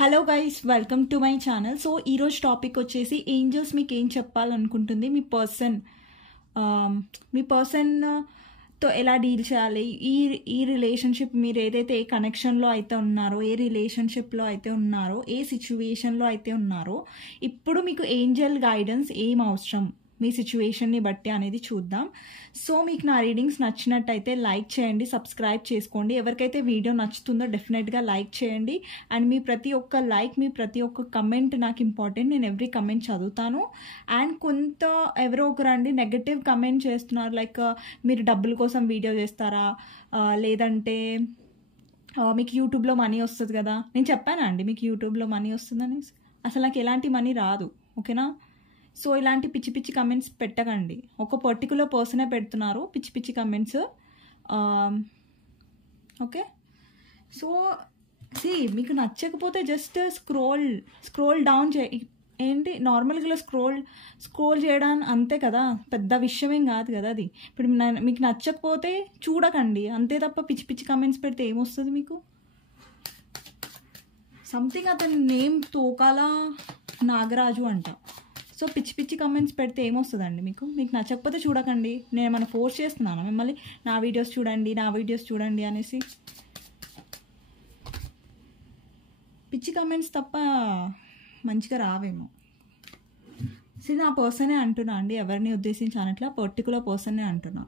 Hello guys, welcome to my channel. So ఈరోజు topic వచ్చేసి angels మీకు ఏం చెప్పాలనుకుంటుంది, మీ పర్సన్తో ఎలా డీల్ చేయాలి, ఈ రిలేషన్షిప్ మీరు ఏదైతే ఏ కనెక్షన్లో అయితే ఉన్నారో, ఏ రిలేషన్షిప్లో అయితే ఉన్నారో, ఏ సిచ్యువేషన్లో అయితే ఉన్నారో, ఇప్పుడు మీకు ఏంజల్ గైడెన్స్ ఏం అవసరం మీ సిచ్యువేషన్ని బట్టి అనేది చూద్దాం. సో మీకు నా రీడింగ్స్ నచ్చినట్టయితే లైక్ చేయండి, సబ్స్క్రైబ్ చేసుకోండి. ఎవరికైతే వీడియో నచ్చుతుందో డెఫినెట్గా లైక్ చేయండి. అండ్ మీ ప్రతి ఒక్క లైక్, మీ ప్రతి ఒక్క కమెంట్ నాకు ఇంపార్టెంట్. నేను ఎవ్రీ కమెంట్ చదువుతాను. అండ్ ఎవరో ఒకరండి నెగటివ్ కమెంట్ చేస్తున్నారు, లైక్ మీరు డబ్బుల కోసం వీడియో చేస్తారా, లేదంటే మీకు యూట్యూబ్లో మనీ వస్తుంది కదా. నేను చెప్పానా అండి మీకు యూట్యూబ్లో మనీ వస్తుందని? అసలు నాకు ఎలాంటి మనీ రాదు, ఓకేనా? సో ఇలాంటి పిచ్చి పిచ్చి కమెంట్స్ పెట్టకండి. ఒక పర్టికులర్ పర్సనే పెడుతున్నారు పిచ్చి పిచ్చి కమెంట్స్, ఓకే? సో మీకు నచ్చకపోతే జస్ట్ స్క్రోల్ డౌన్ ఏంటి నార్మల్గా స్క్రోల్ చేయడానికి అంతే కదా, పెద్ద విషయమేం కాదు కదా అది. ఇప్పుడు మీకు నచ్చకపోతే చూడకండి అంతే తప్ప పిచ్చి పిచ్చి కమెంట్స్ పెడితే ఏమొస్తుంది మీకు? సంథింగ్ అతని నేమ్ తోకాల నాగరాజు అంట. సో పిచ్చి పిచ్చి కమెంట్స్ పెడితే ఏమొస్తుందండి మీకు నచ్చకపోతే చూడకండి. నేను ఏమైనా ఫోర్స్ చేస్తున్నాను మిమ్మల్ని నా వీడియోస్ చూడండి అనేసి? పిచ్చి కమెంట్స్ తప్ప మంచిగా రావేమో. సో నా పర్సనే అంటున్నా అండి, ఎవరిని ఉద్దేశించి అనట్లా, పర్టికులర్ పర్సనే అంటున్నా.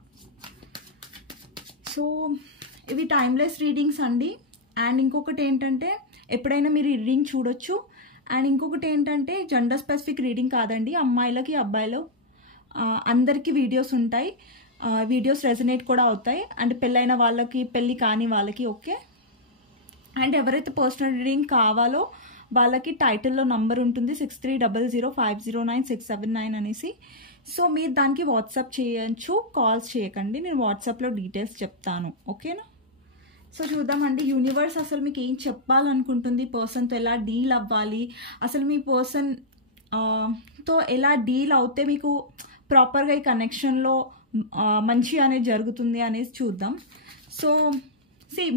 సో ఇవి టైమ్లెస్ రీడింగ్స్ అండి. అండ్ ఇంకొకటి ఏంటంటే, ఎప్పుడైనా మీరు ఈ రీడింగ్ చూడొచ్చు. అండ్ ఇంకొకటి ఏంటంటే, జెండర్ స్పెసిఫిక్ రీడింగ్ కాదండి, అమ్మాయిలకి అబ్బాయిలు అందరికీ వీడియోస్ ఉంటాయి. వీడియోస్ రెజనేట్ కూడా అవుతాయి. అండ్ పెళ్ళైన వాళ్ళకి, పెళ్ళి కాని వాళ్ళకి, ఓకే? అండ్ ఎవరైతే పర్సనల్ రీడింగ్ కావాలో వాళ్ళకి టైటిల్లో నంబర్ ఉంటుంది 6300509679 అనేసి. సో మీరు దానికి వాట్సాప్ చేయొచ్చు, కాల్స్ చేయకండి. నేను వాట్సాప్లో డీటెయిల్స్ చెప్తాను, ఓకేనా? సో చూద్దామండి, యూనివర్స్ అసలు మీకు ఏం చెప్పాలనుకుంటుంది, పర్సన్తో ఎలా డీల్ అవ్వాలి, అసలు మీ పర్సన్ తో ఎలా డీల్ అవుతే మీకు ప్రాపర్గా ఈ కనెక్షన్లో మంచి అనేది జరుగుతుంది అనేది చూద్దాం. సో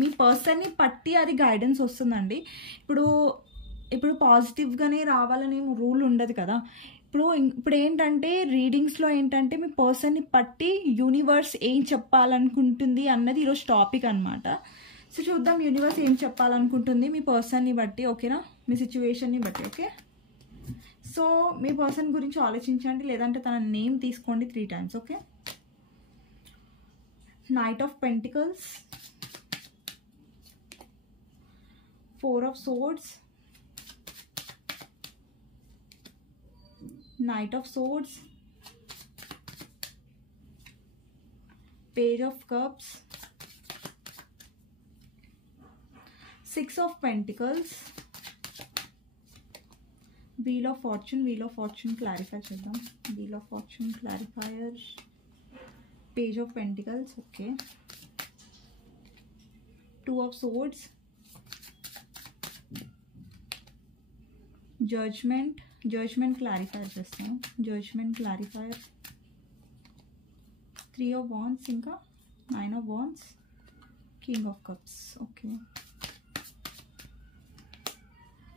మీ పర్సన్ని పట్టి అది గైడెన్స్ వస్తుందండి. ఇప్పుడు పాజిటివ్గానే రావాలని రూల్ ఉండదు కదా. ఇప్పుడు ఏంటంటే, రీడింగ్స్లో ఏంటంటే మీ పర్సన్ని పట్టి యూనివర్స్ ఏం చెప్పాలనుకుంటుంది అన్నది ఈరోజు టాపిక్ అనమాట. సో చూద్దాం యూనివర్స్ ఏం చెప్పాలనుకుంటుంది మీ పర్సన్ని బట్టి, ఓకేనా? మీ సిచ్యువేషన్ని బట్టి, ఓకే? సో మీ పర్సన్ గురించి ఆలోచించండి, లేదంటే తన నేమ్ తీసుకోండి 3 times, okay? Knight of pentacles, 4 of swords, Knight of Swords, Page of Cups, 6 of Pentacles, Wheel of Fortune clarify చేద్దాం. Wheel of Fortune clarifier, Page of Pentacles, okay, 2 of Swords, Judgment clarifier చేస్తాను. Judgment clarifier, 3 of Wands, ఇంకా 9 of Wands, King of Cups, okay,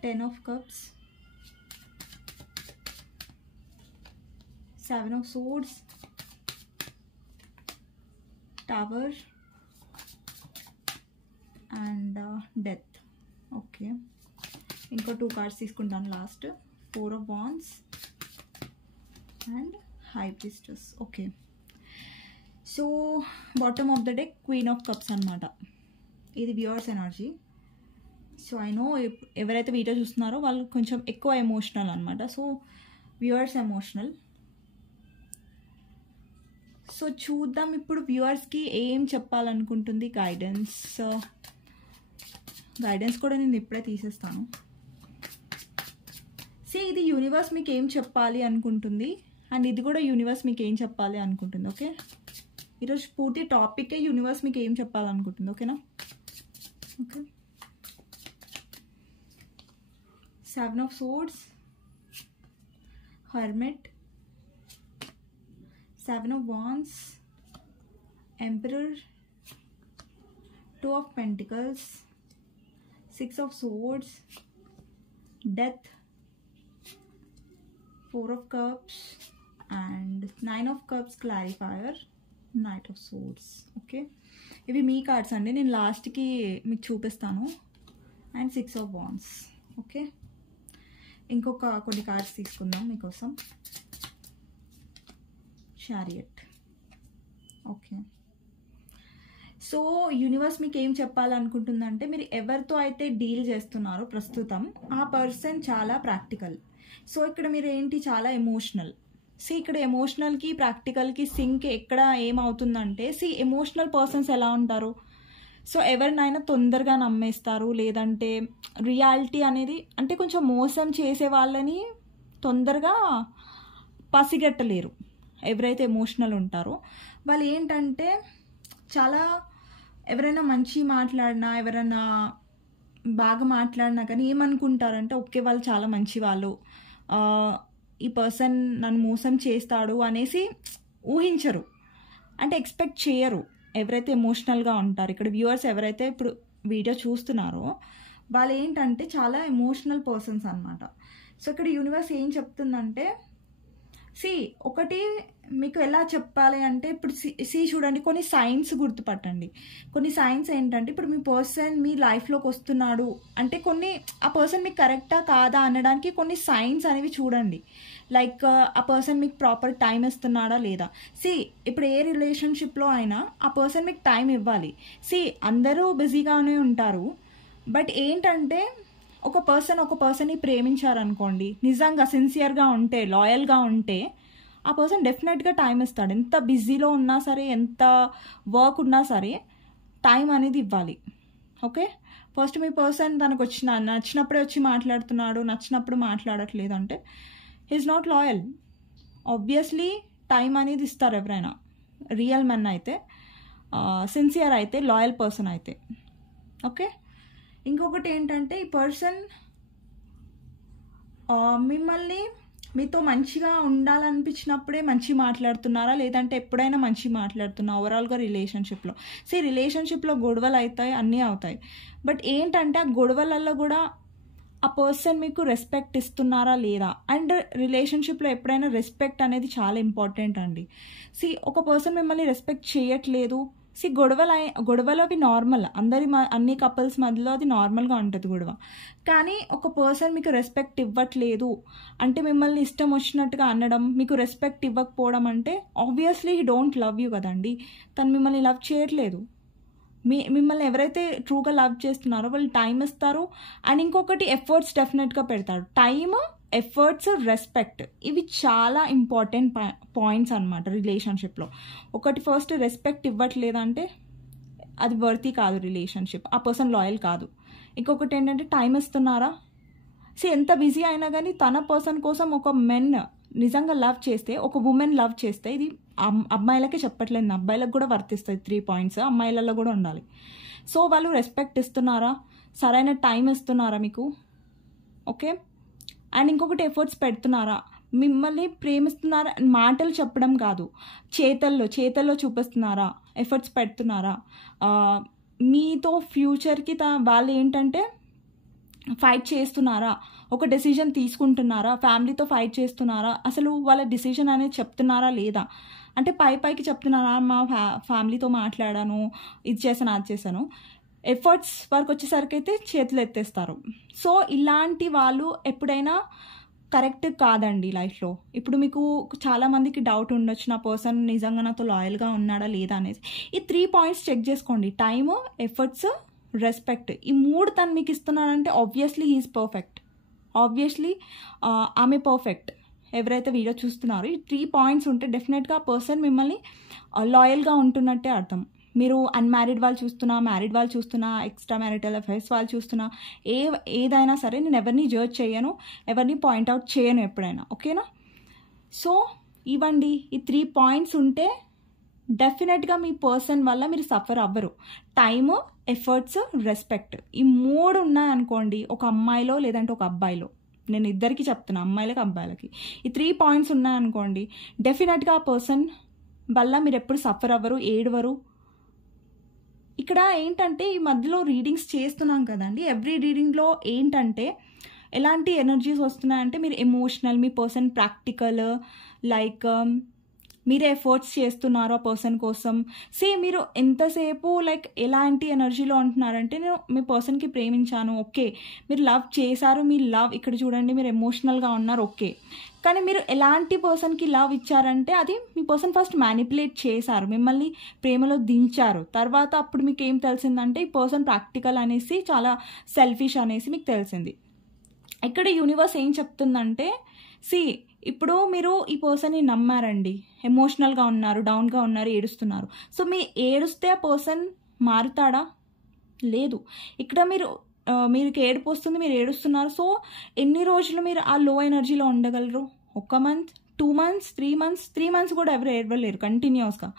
10 of Cups, 7 of Swords, Tower, and Death, okay. ఇంకో 2 cards తీసుకుంటాను last, 4 of Wands and High Priestess, okay. So bottom of the deck Queen of Cups అనమాట. ఇది viewers energy. So I know ఎవరైతే video చూస్తున్నారో వాళ్ళు కొంచెం ఎక్కువ emotional అనమాట. So viewers emotional. సో చూద్దాం ఇప్పుడు వ్యూవర్స్కి ఏం చెప్పాలనుకుంటుంది గైడెన్స్ కూడా నేను ఇప్పుడే తీసేస్తాను. ఇది యూనివర్స్ మీకు ఏం చెప్పాలి అనుకుంటుంది, అండ్ ఇది కూడా యూనివర్స్ మీకు ఏం చెప్పాలి అనుకుంటుంది, ఓకే? ఈరోజు పూర్తి టాపికే యూనివర్స్ మీకు ఏం చెప్పాలనుకుంటుంది, ఓకేనా? Okay. 7 of Swords, Hermit, 7 of Wands, Emperor, 2 of Pentacles, 6 of Swords, death, 4 of cups and 9 of cups clarifier, knight of swords. Okay, ఇవి మీ కార్డ్స్ అండి, నేను లాస్ట్కి మీకు చూపిస్తాను. And 6 of wands. ఓకే, ఇంకొక కొన్ని కార్డ్స్ తీసుకుందాం మీకోసం. చారియట్. ఓకే, సో యూనివర్స్ మీకు ఏం చెప్పాలనుకుంటుందంటే, మీరు ఎవరితో అయితే డీల్ చేస్తున్నారో ప్రస్తుతం ఆ పర్సన్ చాలా ప్రాక్టికల్. సో ఇక్కడ మీరు ఏంటి, చాలా ఎమోషనల్. ఇక్కడ ఎమోషనల్కి ప్రాక్టికల్కి సింక్ ఎక్కడ ఏమవుతుందంటే, ఎమోషనల్ పర్సన్స్ ఎలా ఉంటారు, సో ఎవరినైనా తొందరగా నమ్మేస్తారు, లేదంటే రియాలిటీ అనేది అంటే కొంచెం మోసం చేసే వాళ్ళని తొందరగా పసిగట్టలేరు. ఎవరైతే ఎమోషనల్ ఉంటారో వాళ్ళు ఏంటంటే చాలా, ఎవరైనా మంచి మాట్లాడినా, ఎవరైనా బాగా మాట్లాడినా కానీ ఏమనుకుంటారంటే, ఓకే వాళ్ళు చాలా మంచి వాళ్ళు, ఈ పర్సన్ నన్ను మోసం చేస్తాడు అనేసి ఊహించరు, అంటే ఎక్స్పెక్ట్ చేయరు ఎవరైతే ఎమోషనల్గా ఉంటారు. ఇక్కడ వ్యూవర్స్ ఎవరైతే ఇప్పుడు వీడియో చూస్తున్నారో వాళ్ళు ఏంటంటే చాలా ఎమోషనల్ పర్సన్స్ అన్నమాట. సో ఇక్కడ యూనివర్స్ ఏం చెప్తుందంటే, ఒకటి మీకు ఎలా చెప్పాలి అంటే, ఇప్పుడు చూడండి, కొన్ని సైన్స్ గుర్తుపట్టండి. కొన్ని సైన్స్ ఏంటంటే, ఇప్పుడు మీ పర్సన్ మీ లైఫ్లోకి వస్తున్నాడు అంటే కొన్ని ఆ పర్సన్ మీకు కరెక్టా కాదా అనడానికి కొన్ని సైన్స్ అనేవి చూడండి. లైక్ ఆ పర్సన్ మీకు ప్రాపర్ టైం ఇస్తున్నాడా లేదా. ఇప్పుడు ఏ రిలేషన్షిప్లో అయినా ఆ పర్సన్ మీకు టైం ఇవ్వాలి. అందరూ బిజీగానే ఉంటారు, బట్ ఏంటంటే ఒక పర్సన్ని ప్రేమించారనుకోండి, నిజంగా సిన్సియర్గా ఉంటే, లాయల్గా ఉంటే ఆ పర్సన్ డెఫినెట్గా టైం ఇస్తాడు. ఎంత బిజీలో ఉన్నా సరే, ఎంత వర్క్ ఉన్నా సరే టైం అనేది ఇవ్వాలి. ఓకే, ఫస్ట్ మీ పర్సన్ తనకు నచ్చినప్పుడే వచ్చి మాట్లాడుతున్నాడు, నచ్చినప్పుడు మాట్లాడట్లేదు అంటే he's not loyal. Obviously time అనేది ఇస్తారు ఎవరైనా, రియల్ మెన్ అయితే, సిన్సియర్ అయితే, లాయల్ పర్సన్ అయితే. ఓకే, ఇంకొకటి ఏంటంటే, ఈ పర్సన్ మిమ్మల్ని మీతో మంచిగా ఉండాలనిపించినప్పుడే మంచి మాట్లాడుతున్నారా, లేదంటే ఎప్పుడైనా మంచి మాట్లాడుతున్నా ఓవరాల్గా రిలేషన్షిప్లో. రిలేషన్షిప్లో గొడవలు అవుతాయి, అన్నీ అవుతాయి, బట్ ఏంటంటే ఆ గొడవలలో కూడా ఆ పర్సన్ మీకు రెస్పెక్ట్ ఇస్తున్నారా లేదా. అండ్ రిలేషన్షిప్లో ఎప్పుడైనా రెస్పెక్ట్ అనేది చాలా ఇంపార్టెంట్ అండి. ఒక పర్సన్ మిమ్మల్ని రెస్పెక్ట్ చేయట్లేదు, గొడవలు అవి నార్మల్, అన్ని కపుల్స్ మధ్యలో అది నార్మల్గా ఉంటుంది గొడవ. కానీ ఒక పర్సన్ మీకు రెస్పెక్ట్ ఇవ్వట్లేదు అంటే, మిమ్మల్ని ఇష్టం వచ్చినట్టుగా అనడం, మీకు రెస్పెక్ట్ ఇవ్వకపోవడం అంటే obviously he don't love you కదండి. తను మిమ్మల్ని లవ్ చేయట్లేదు. మిమ్మల్ని ఎవరైతే ట్రూగా లవ్ చేస్తున్నారో వాళ్ళు టైం ఇస్తారు. అండ్ ఇంకొకటి ఎఫర్ట్స్ డెఫినెట్గా పెడతాడు. టైమ్, ఎఫర్ట్స్, రెస్పెక్ట్, ఇవి చాలా ఇంపార్టెంట్ పాయింట్స్ అనమాట రిలేషన్షిప్లో. ఒకటి ఫస్ట్ రెస్పెక్ట్ ఇవ్వట్లేదంటే అది వర్తీ కాదు రిలేషన్షిప్, ఆ పర్సన్ లాయల్ కాదు. ఇంకొకటి ఏంటంటే టైం ఇస్తున్నారా. ఎంత బిజీ అయినా కానీ తన పర్సన్ కోసం ఒక మెన్ నిజంగా లవ్ చేస్తే, ఒక ఉమెన్ లవ్ చేస్తే, ఇది అమ్మాయిలకే చెప్పట్లేదు, అబ్బాయిలకు కూడా వర్తిస్తుంది 3 పాయింట్స్, అమ్మాయిలలో కూడా ఉండాలి. సో వాళ్ళు రెస్పెక్ట్ ఇస్తున్నారా, సరైన టైం ఇస్తున్నారా మీకు. ఓకే, అండ్ ఇంకొకటి ఎఫర్ట్స్ పెడుతున్నారా, మిమ్మల్ని ప్రేమిస్తున్నారా, మాటలు చెప్పడం కాదు, చేతల్లో చూపిస్తున్నారా, ఎఫర్ట్స్ పెడుతున్నారా. మీతో ఫ్యూచర్కి వాళ్ళు ఏంటంటే ఫైట్ చేస్తున్నారా, ఒక డెసిజన్ తీసుకుంటున్నారా, ఫ్యామిలీతో ఫైట్ చేస్తున్నారా, అసలు వాళ్ళ డెసిజన్ అనేది చెప్తున్నారా లేదా. అంటే పైకి చెప్తున్నారా, మా ఫ్యామిలీతో మాట్లాడాను, ఇది చేశాను, అది చేశాను, ఎఫర్ట్స్ వరకు వచ్చేసరికి అయితే చేతులు ఎత్తేస్తారు. సో ఇలాంటి వాళ్ళు ఎప్పుడైనా కరెక్ట్ కాదండి లైఫ్లో. ఇప్పుడు మీకు చాలామందికి డౌట్ ఉండొచ్చు, నా పర్సన్ నిజంగా నాతో లాయల్గా ఉన్నాడా లేదా అనేది. ఈ 3 పాయింట్స్ చెక్ చేసుకోండి, టైము, ఎఫర్ట్స్, రెస్పెక్ట్. ఈ 3 తను మీకు ఇస్తున్నాడంటే ఆబ్వియస్లీ హీఈస్ పర్ఫెక్ట్, ఆబ్వియస్లీ ఆమె పర్ఫెక్ట్. ఎవరైతే వీడియో చూస్తున్నారో ఈ 3 పాయింట్స్ ఉంటే డెఫినెట్గా ఆ పర్సన్ మిమ్మల్ని లాయల్గా ఉంటున్నట్టే అర్థం. మీరు అన్మ్యారీడ్ వాళ్ళు చూస్తున్నా, మ్యారీడ్ వాళ్ళు చూస్తున్నా, ఎక్స్ట్రా మ్యారిటల్ అఫైర్స్ వాళ్ళు చూస్తున్నా, ఏదైనా సరే నేను ఎవరిని జడ్జ్ చేయను, ఎవరిని పాయింట్అవుట్ చేయను ఎప్పుడైనా. ఓకేనా. సో ఇవ్వండి, ఈ 3 పాయింట్స్ ఉంటే డెఫినెట్గా మీ పర్సన్ వల్ల మీరు సఫర్ అవ్వరు. టైము, ఎఫర్ట్స్, రెస్పెక్ట్, ఈ 3 ఉన్నాయనుకోండి ఒక అమ్మాయిలో లేదంటే ఒక అబ్బాయిలో, నేను ఇద్దరికి చెప్తున్నా, అమ్మాయిలకి అబ్బాయిలకి, ఈ 3 పాయింట్స్ ఉన్నాయనుకోండి డెఫినెట్గా ఆ పర్సన్ వల్ల మీరు ఎప్పుడు సఫర్ అవ్వరు, ఏడవరు. ఇక్కడ ఏంటంటే ఈ మధ్యలో రీడింగ్స్ చేస్తున్నాం కదండి, ఎవ్రీ రీడింగ్లో ఏంటంటే ఎలాంటి ఎనర్జీస్ వస్తున్నాయంటే మీరు ఎమోషనల్, మీ పర్సన్ ప్రాక్టికల్, లైక్ మీరే ఎఫర్ట్స్ చేస్తున్నారు ఆ పర్సన్ కోసం. మీరు ఎంతసేపు లైక్ ఎలాంటి ఎనర్జీలో ఉంటున్నారంటే నేను మీ పర్సన్కి ప్రేమించాను, ఓకే, మీరు లవ్ చేశారు, మీ లవ్ ఇక్కడ చూడండి మీరు ఎమోషనల్గా ఉన్నారు, ఓకే, కానీ మీరు ఎలాంటి పర్సన్కి లవ్ ఇచ్చారంటే అది మీ పర్సన్ ఫస్ట్ మ్యానిపులేట్ చేశారు, మిమ్మల్ని ప్రేమలో దించారు. తర్వాత అప్పుడు మీకు ఏం తెలిసిందంటే ఈ పర్సన్ ప్రాక్టికల్ అనేసి చాలా సెల్ఫిష్ అనేసి మీకు తెలిసింది. ఇక్కడ యూనివర్స్ ఏం చెప్తుందంటే ఇప్పుడు మీరు ఈ పర్సన్ని నమ్మారండి, ఎమోషనల్గా ఉన్నారు, డౌన్గా ఉన్నారు, ఏడుస్తున్నారు. మీ ఏడుస్తే ఆ పర్సన్ మారుతాడా? లేదు. ఇక్కడ మీకు ఏడుపు వస్తుంది, మీరు ఏడుస్తున్నారు. ఎన్ని రోజులు మీరు ఆ లో ఎనర్జీలో ఉండగలరు? 1 మంత్, 2 మంత్స్, 3 మంత్స్ కూడా ఎవరు ఏడవలేరు కంటిన్యూస్గా.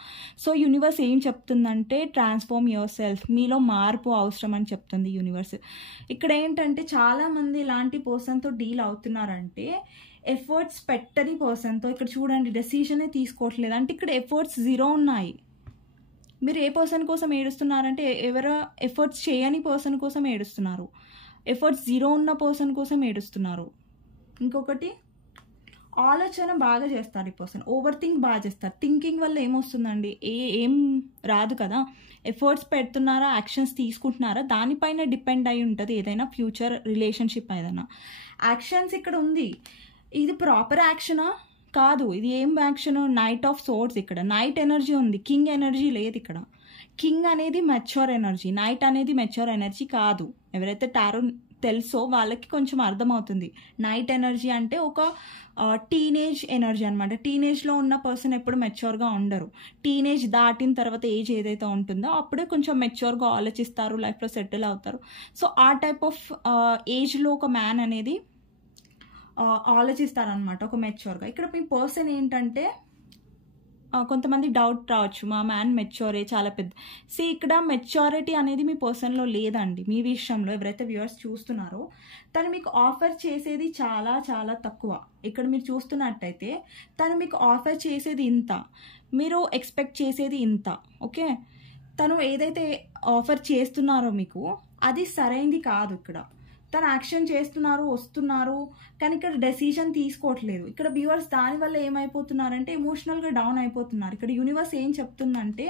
యూనివర్స్ ఏం చెప్తుందంటే ట్రాన్స్ఫార్మ్ యువర్ సెల్ఫ్, మీలో మార్పు అవసరం అని చెప్తుంది యూనివర్స్. ఇక్కడ ఏంటంటే చాలామంది ఇలాంటి పర్సన్తో డీల్ అవుతున్నారంటే ఎఫర్ట్స్ పెట్టని పర్సన్తో. ఇక్కడ చూడండి డెసిషనే తీసుకోవట్లేదు అంటే ఇక్కడ ఎఫర్ట్స్ 0 ఉన్నాయి. మీరు ఏ పర్సన్ కోసం ఏడుస్తున్నారంటే ఎవరో ఎఫర్ట్స్ చేయని పర్సన్ కోసం ఏడుస్తున్నారు, ఎఫర్ట్స్ 0 ఉన్న పర్సన్ కోసం ఏడుస్తున్నారు. ఇంకొకటి ఆలోచన బాగా చేస్తారు ఈ పర్సన్, ఓవర్ థింక్ బాగా చేస్తారు. థింకింగ్ వల్ల ఏమొస్తుందండి? ఏం రాదు కదా. ఎఫర్ట్స్ పెడుతున్నారా, యాక్షన్స్ తీసుకుంటున్నారా, దానిపైన డిపెండ్ అయి ఉంటుంది ఏదైనా ఫ్యూచర్ రిలేషన్షిప్. ఏదైనా యాక్షన్స్ ఇక్కడ ఉంది, ఇది ప్రాపర్ యాక్షనా? కాదు. ఇది ఏం యాక్షన్? Knight of swords. ఇక్కడ నైట్ ఎనర్జీ ఉంది, కింగ్ ఎనర్జీ లేదు. ఇక్కడ కింగ్ అనేది మెచ్యూర్ ఎనర్జీ, నైట్ అనేది మెచ్యూర్ ఎనర్జీ కాదు. ఎవరైతే టారో తెలుసో వాళ్ళకి కొంచెం అర్థమవుతుంది. నైట్ ఎనర్జీ అంటే ఒక టీనేజ్ ఎనర్జీ అనమాట. టీనేజ్లో ఉన్న పర్సన్ ఎప్పుడు మెచ్యూర్గా ఉండరు. టీనేజ్ దాటిన తర్వాత ఏజ్ ఏదైతే ఉంటుందో అప్పుడే కొంచెం మెచ్యూర్గా ఆలోచిస్తారు, లైఫ్లో సెటిల్ అవుతారు. ఆ టైప్ ఆఫ్ ఏజ్లో ఒక మ్యాన్ అనేది ఆలోచిస్తారనమాట, ఒక మెచ్యూర్గా. ఇక్కడ మీ పర్సన్ ఏంటంటే కొంతమంది డౌట్ రావచ్చు, మా మ్యాన్ మెచ్యూరే, చాలా పెద్ద. ఇక్కడ మెచ్యూరిటీ అనేది మీ పర్సన్లో లేదండి. మీ విషయంలో ఎవరైతే వ్యూవర్స్ చూస్తున్నారో తను మీకు ఆఫర్ చేసేది చాలా చాలా తక్కువ. ఇక్కడ మీరు చూస్తున్నట్టయితే తను మీకు ఆఫర్ చేసేది ఇంత, మీరు ఎక్స్పెక్ట్ చేసేది ఇంత, ఓకే. తను ఏదైతే ఆఫర్ చేస్తున్నారో మీకు అది సరైంది కాదు. ఇక్కడ తను యాక్షన్ చేస్తున్నారు, వస్తున్నారు, కానీ ఇక్కడ డెసిషన్ తీసుకోవట్లేదు. ఇక్కడ వ్యూవర్స్ దానివల్ల ఏమైపోతున్నారంటే ఎమోషనల్గా డౌన్ అయిపోతున్నారు. ఇక్కడ యూనివర్స్ ఏం చెప్తుందంటే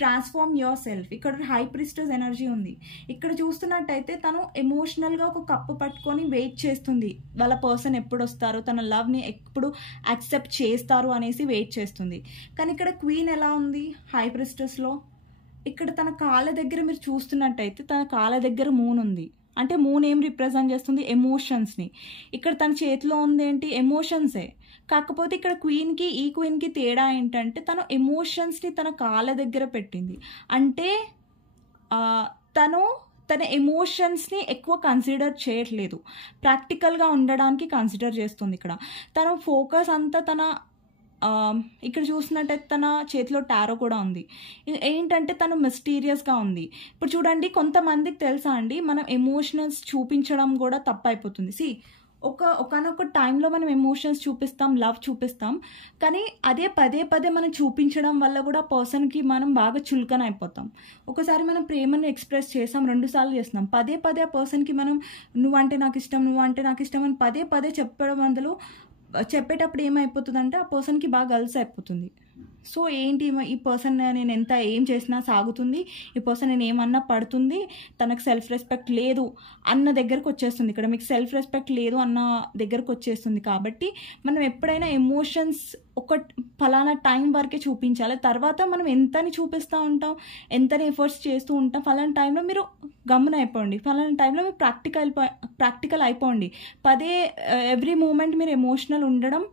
ట్రాన్స్ఫార్మ్ యువర్ సెల్ఫ్. ఇక్కడ హై ప్రిస్టెస్ ఎనర్జీ ఉంది. ఇక్కడ చూస్తున్నట్టయితే తను ఎమోషనల్గా ఒక కప్పు పట్టుకొని వెయిట్ చేస్తుంది, వాళ్ళ పర్సన్ ఎప్పుడు వస్తారు, తన లవ్ని ఎప్పుడు యాక్సెప్ట్ చేస్తారు అనేసి వెయిట్ చేస్తుంది. కానీ ఇక్కడ క్వీన్ ఎలా ఉంది హై ప్రిస్టెస్లో? ఇక్కడ తన కాళ్ళ దగ్గర మీరు చూస్తున్నట్టయితే తన కాళ్ళ దగ్గర మూన్ ఉంది. అంటే మూన్ ఏం రిప్రజెంట్ చేస్తుంది? ఎమోషన్స్ని. ఇక్కడ తన చేతిలో ఉంది ఏంటి? ఎమోషన్సే. కాకపోతే ఇక్కడ క్వీన్కి ఈ క్వీన్కి తేడా ఏంటంటే తను ఎమోషన్స్ని తన కాళ్ళ దగ్గర పెట్టింది. అంటే తన ఎమోషన్స్ని ఎక్కువ కన్సిడర్ చేయట్లేదు, ప్రాక్టికల్గా ఉండడానికి కన్సిడర్ చేస్తుంది. ఇక్కడ తన ఫోకస్ అంతా ఇక్కడ చూసినట్టయితే తన చేతిలో టారో కూడా ఉంది. ఏంటంటే తను మిస్టీరియస్గా ఉంది. ఇప్పుడు చూడండి కొంతమందికి తెలుసా అండి, మనం ఎమోషనల్స్ చూపించడం కూడా తప్పు అయిపోతుంది. ఒకనొక టైంలో మనం ఎమోషన్స్ చూపిస్తాం, లవ్ చూపిస్తాం, కానీ అదే పదే పదే మనం చూపించడం వల్ల కూడా పర్సన్కి మనం బాగా చులకన అయిపోతాం. ఒకసారి మనం ప్రేమను ఎక్స్ప్రెస్ చేస్తాం, 2 సార్లు చేస్తున్నాం, పదే పదే ఆ పర్సన్కి మనం నువ్వంటే నాకు ఇష్టం, నువ్వంటే నాకు ఇష్టం అని పదే పదే చెప్పడం అందులో చెప్పేటప్పుడు ఏమైపోతుందంటే ఆ పర్సన్కి బాగా గల్స్ అయిపోతుంది. ఏంటి ఈ పర్సన్ నేను ఎంత ఏం చేసినా సాగుతుంది, ఈ పర్సన్ నేను ఏమన్నా పడుతుంది, తనకు సెల్ఫ్ రెస్పెక్ట్ లేదు అన్న దగ్గరకు వచ్చేస్తుంది. ఇక్కడ మీకు సెల్ఫ్ రెస్పెక్ట్ లేదు అన్న దగ్గరకు వచ్చేస్తుంది. కాబట్టి మనం ఎప్పుడైనా ఎమోషన్స్ ఒక ఫలానా టైం వరకే చూపించాలి. తర్వాత మనం ఎంతని చూపిస్తూ ఉంటాం, ఎంతని ఎఫర్ట్స్ చేస్తూ ఉంటాం. ఫలానా టైంలో మీరు గమ్మున అయిపోండి, ఫలానా టైంలో మీరు ప్రాక్టికల్ అయిపోండి. ఎవ్రీ మూమెంట్ మీరు ఎమోషనల్ ఉండడం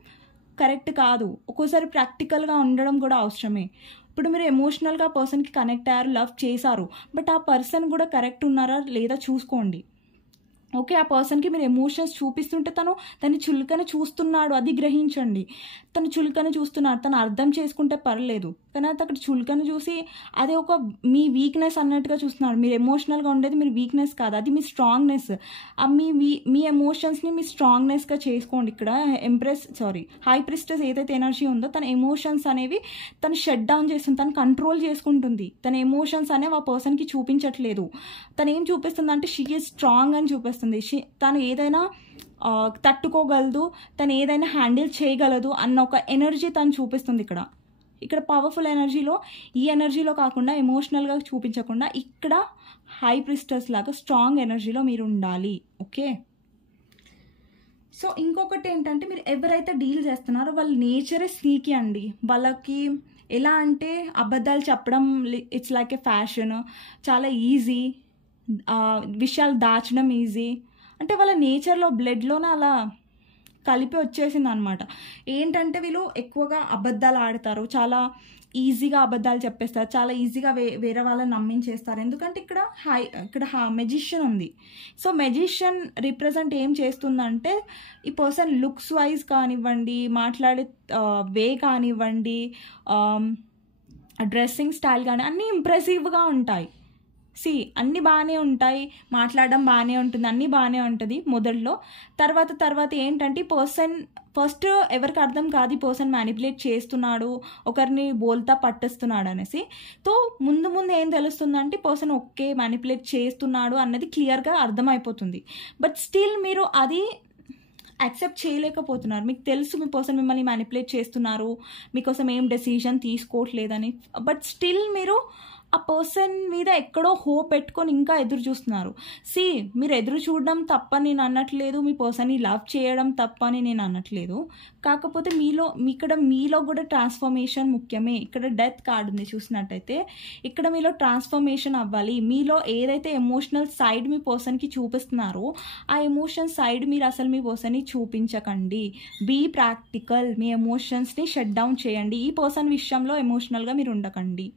కరెక్ట్ కాదు. ఒక్కోసారి ప్రాక్టికల్గా ఉండడం కూడా అవసరమే. ఇప్పుడు మీరు ఎమోషనల్గా పర్సన్కి కనెక్ట్ అయ్యారు, లవ్ చేశారు, బట్ ఆ పర్సన్ కూడా కరెక్ట్ ఉన్నారా లేదా చూసుకోండి. ఓకే, ఆ పర్సన్కి మీరు ఎమోషన్స్ చూపిస్తుంటే తను చులకన చూస్తున్నాడు, అది గ్రహించండి. తను చులకన చూస్తున్నాడు, తను అర్థం చేసుకుంటే పర్లేదు. కానీ అది అక్కడ చులకన చూసి అది ఒక మీ వీక్నెస్ అన్నట్టుగా చూస్తున్నారు. మీరు ఎమోషనల్గా ఉండేది మీరు వీక్నెస్ కాదు, అది మీ స్ట్రాంగ్నెస్. మీ ఎమోషన్స్ని మీ స్ట్రాంగ్నెస్గా చేసుకోండి. ఇక్కడ హై ప్రిస్టెస్ ఏదైతే ఎనర్జీ ఉందో తన ఎమోషన్స్ అనేవి తను షట్ డౌన్ చేస్తుంది, తను కంట్రోల్ చేసుకుంటుంది. తన ఎమోషన్స్ అనేవి ఆ పర్సన్కి చూపించట్లేదు. తను ఏం చూపిస్తుంది అంటే షీ ఈజ్ స్ట్రాంగ్ అని చూపిస్తుంది. తను ఏదైనా తట్టుకోగలదు, తను ఏదైనా హ్యాండిల్ చేయగలదు అన్న ఒక ఎనర్జీ తను చూపిస్తుంది. ఇక్కడ పవర్ఫుల్ ఎనర్జీలో, ఈ ఎనర్జీలో కాకుండా ఎమోషనల్గా చూపించకుండా ఇక్కడ హై ప్రిస్టెస్ లాగా స్ట్రాంగ్ ఎనర్జీలో మీరు ఉండాలి. ఓకే, సో ఇంకొకటి ఏంటంటే మీరు ఎవరైతే డీల్ చేస్తున్నారో వాళ్ళ నేచరే స్నీకీ అండి. వాళ్ళకి ఎలా అంటే అబద్ధాలు చెప్పడం ఇట్స్ లైక్ ఏ ఫ్యాషన్, చాలా ఈజీ, విషయాలు దాచడం ఈజీ. అంటే వాళ్ళ నేచర్లో బ్లడ్లోనే అలా కలిపి వచ్చేసింది అనమాట. ఏంటంటే వీళ్ళు ఎక్కువగా అబద్ధాలు ఆడతారు, చాలా ఈజీగా అబద్ధాలు చెప్పేస్తారు, చాలా ఈజీగా వేరే వాళ్ళని నమ్మించేస్తారు. ఎందుకంటే ఇక్కడ మెజిషియన్ ఉంది. సో మెజిషియన్ రిప్రజెంట్ ఏం చేస్తుందంటే ఈ పర్సన్ లుక్స్ వైజ్ కానివ్వండి, మాట్లాడే వే కానివ్వండి, డ్రెస్సింగ్ స్టైల్ కానీ అన్నీ ఇంప్రెసివ్గా ఉంటాయి. అన్నీ బాగానే ఉంటాయి, మాట్లాడడం బాగానే ఉంటుంది, అన్నీ బాగానే ఉంటుంది మొదల్లో. తర్వాత ఏంటంటే ఈ పర్సన్ ఫస్ట్ ఎవరికి అర్థం కాదు ఈ పర్సన్ మ్యానిపులేట్ చేస్తున్నాడు, ఒకరిని బోల్తా పట్టేస్తున్నాడు అనేసి. తో ముందు ఏం తెలుస్తుందంటే ఈ పర్సన్ ఓకే మ్యానిపులేట్ చేస్తున్నాడు అన్నది క్లియర్గా అర్థమైపోతుంది. బట్ స్టిల్ మీరు అది యాక్సెప్ట్ చేయలేకపోతున్నారు. మీకు తెలుసు మీ పర్సన్ మిమ్మల్ని మ్యానిపులేట్ చేస్తున్నారు, మీకోసం ఏం డెసిషన్ తీసుకోవట్లేదని. బట్ స్టిల్ మీరు ఆ పర్సన్ మీద ఎక్కడో హోప్ పెట్టుకొని ఇంకా ఎదురు చూస్తున్నారు. మీరు ఎదురు చూడడం తప్పని నేను అనట్లేదు, మీ పర్సన్ని లవ్ చేయడం తప్పని నేను అనట్లేదు. కాకపోతే మీలో కూడా ట్రాన్స్ఫర్మేషన్ ముఖ్యమే. ఇక్కడ డెత్ కార్డ్ ఉంది చూసినట్టయితే, ఇక్కడ మీలో ట్రాన్స్ఫర్మేషన్ అవ్వాలి. మీలో ఏదైతే ఎమోషనల్ సైడ్ మీ పర్సన్కి చూపిస్తున్నారో ఆ ఎమోషన్ సైడ్ మీరు అసలు మీ పర్సన్ని చూపించకండి. బీ ప్రాక్టికల్, మీ ఎమోషన్స్ని షట్ డౌన్ చేయండి. ఈ పర్సన్ విషయంలో ఎమోషనల్గా మీరు ఉండకండి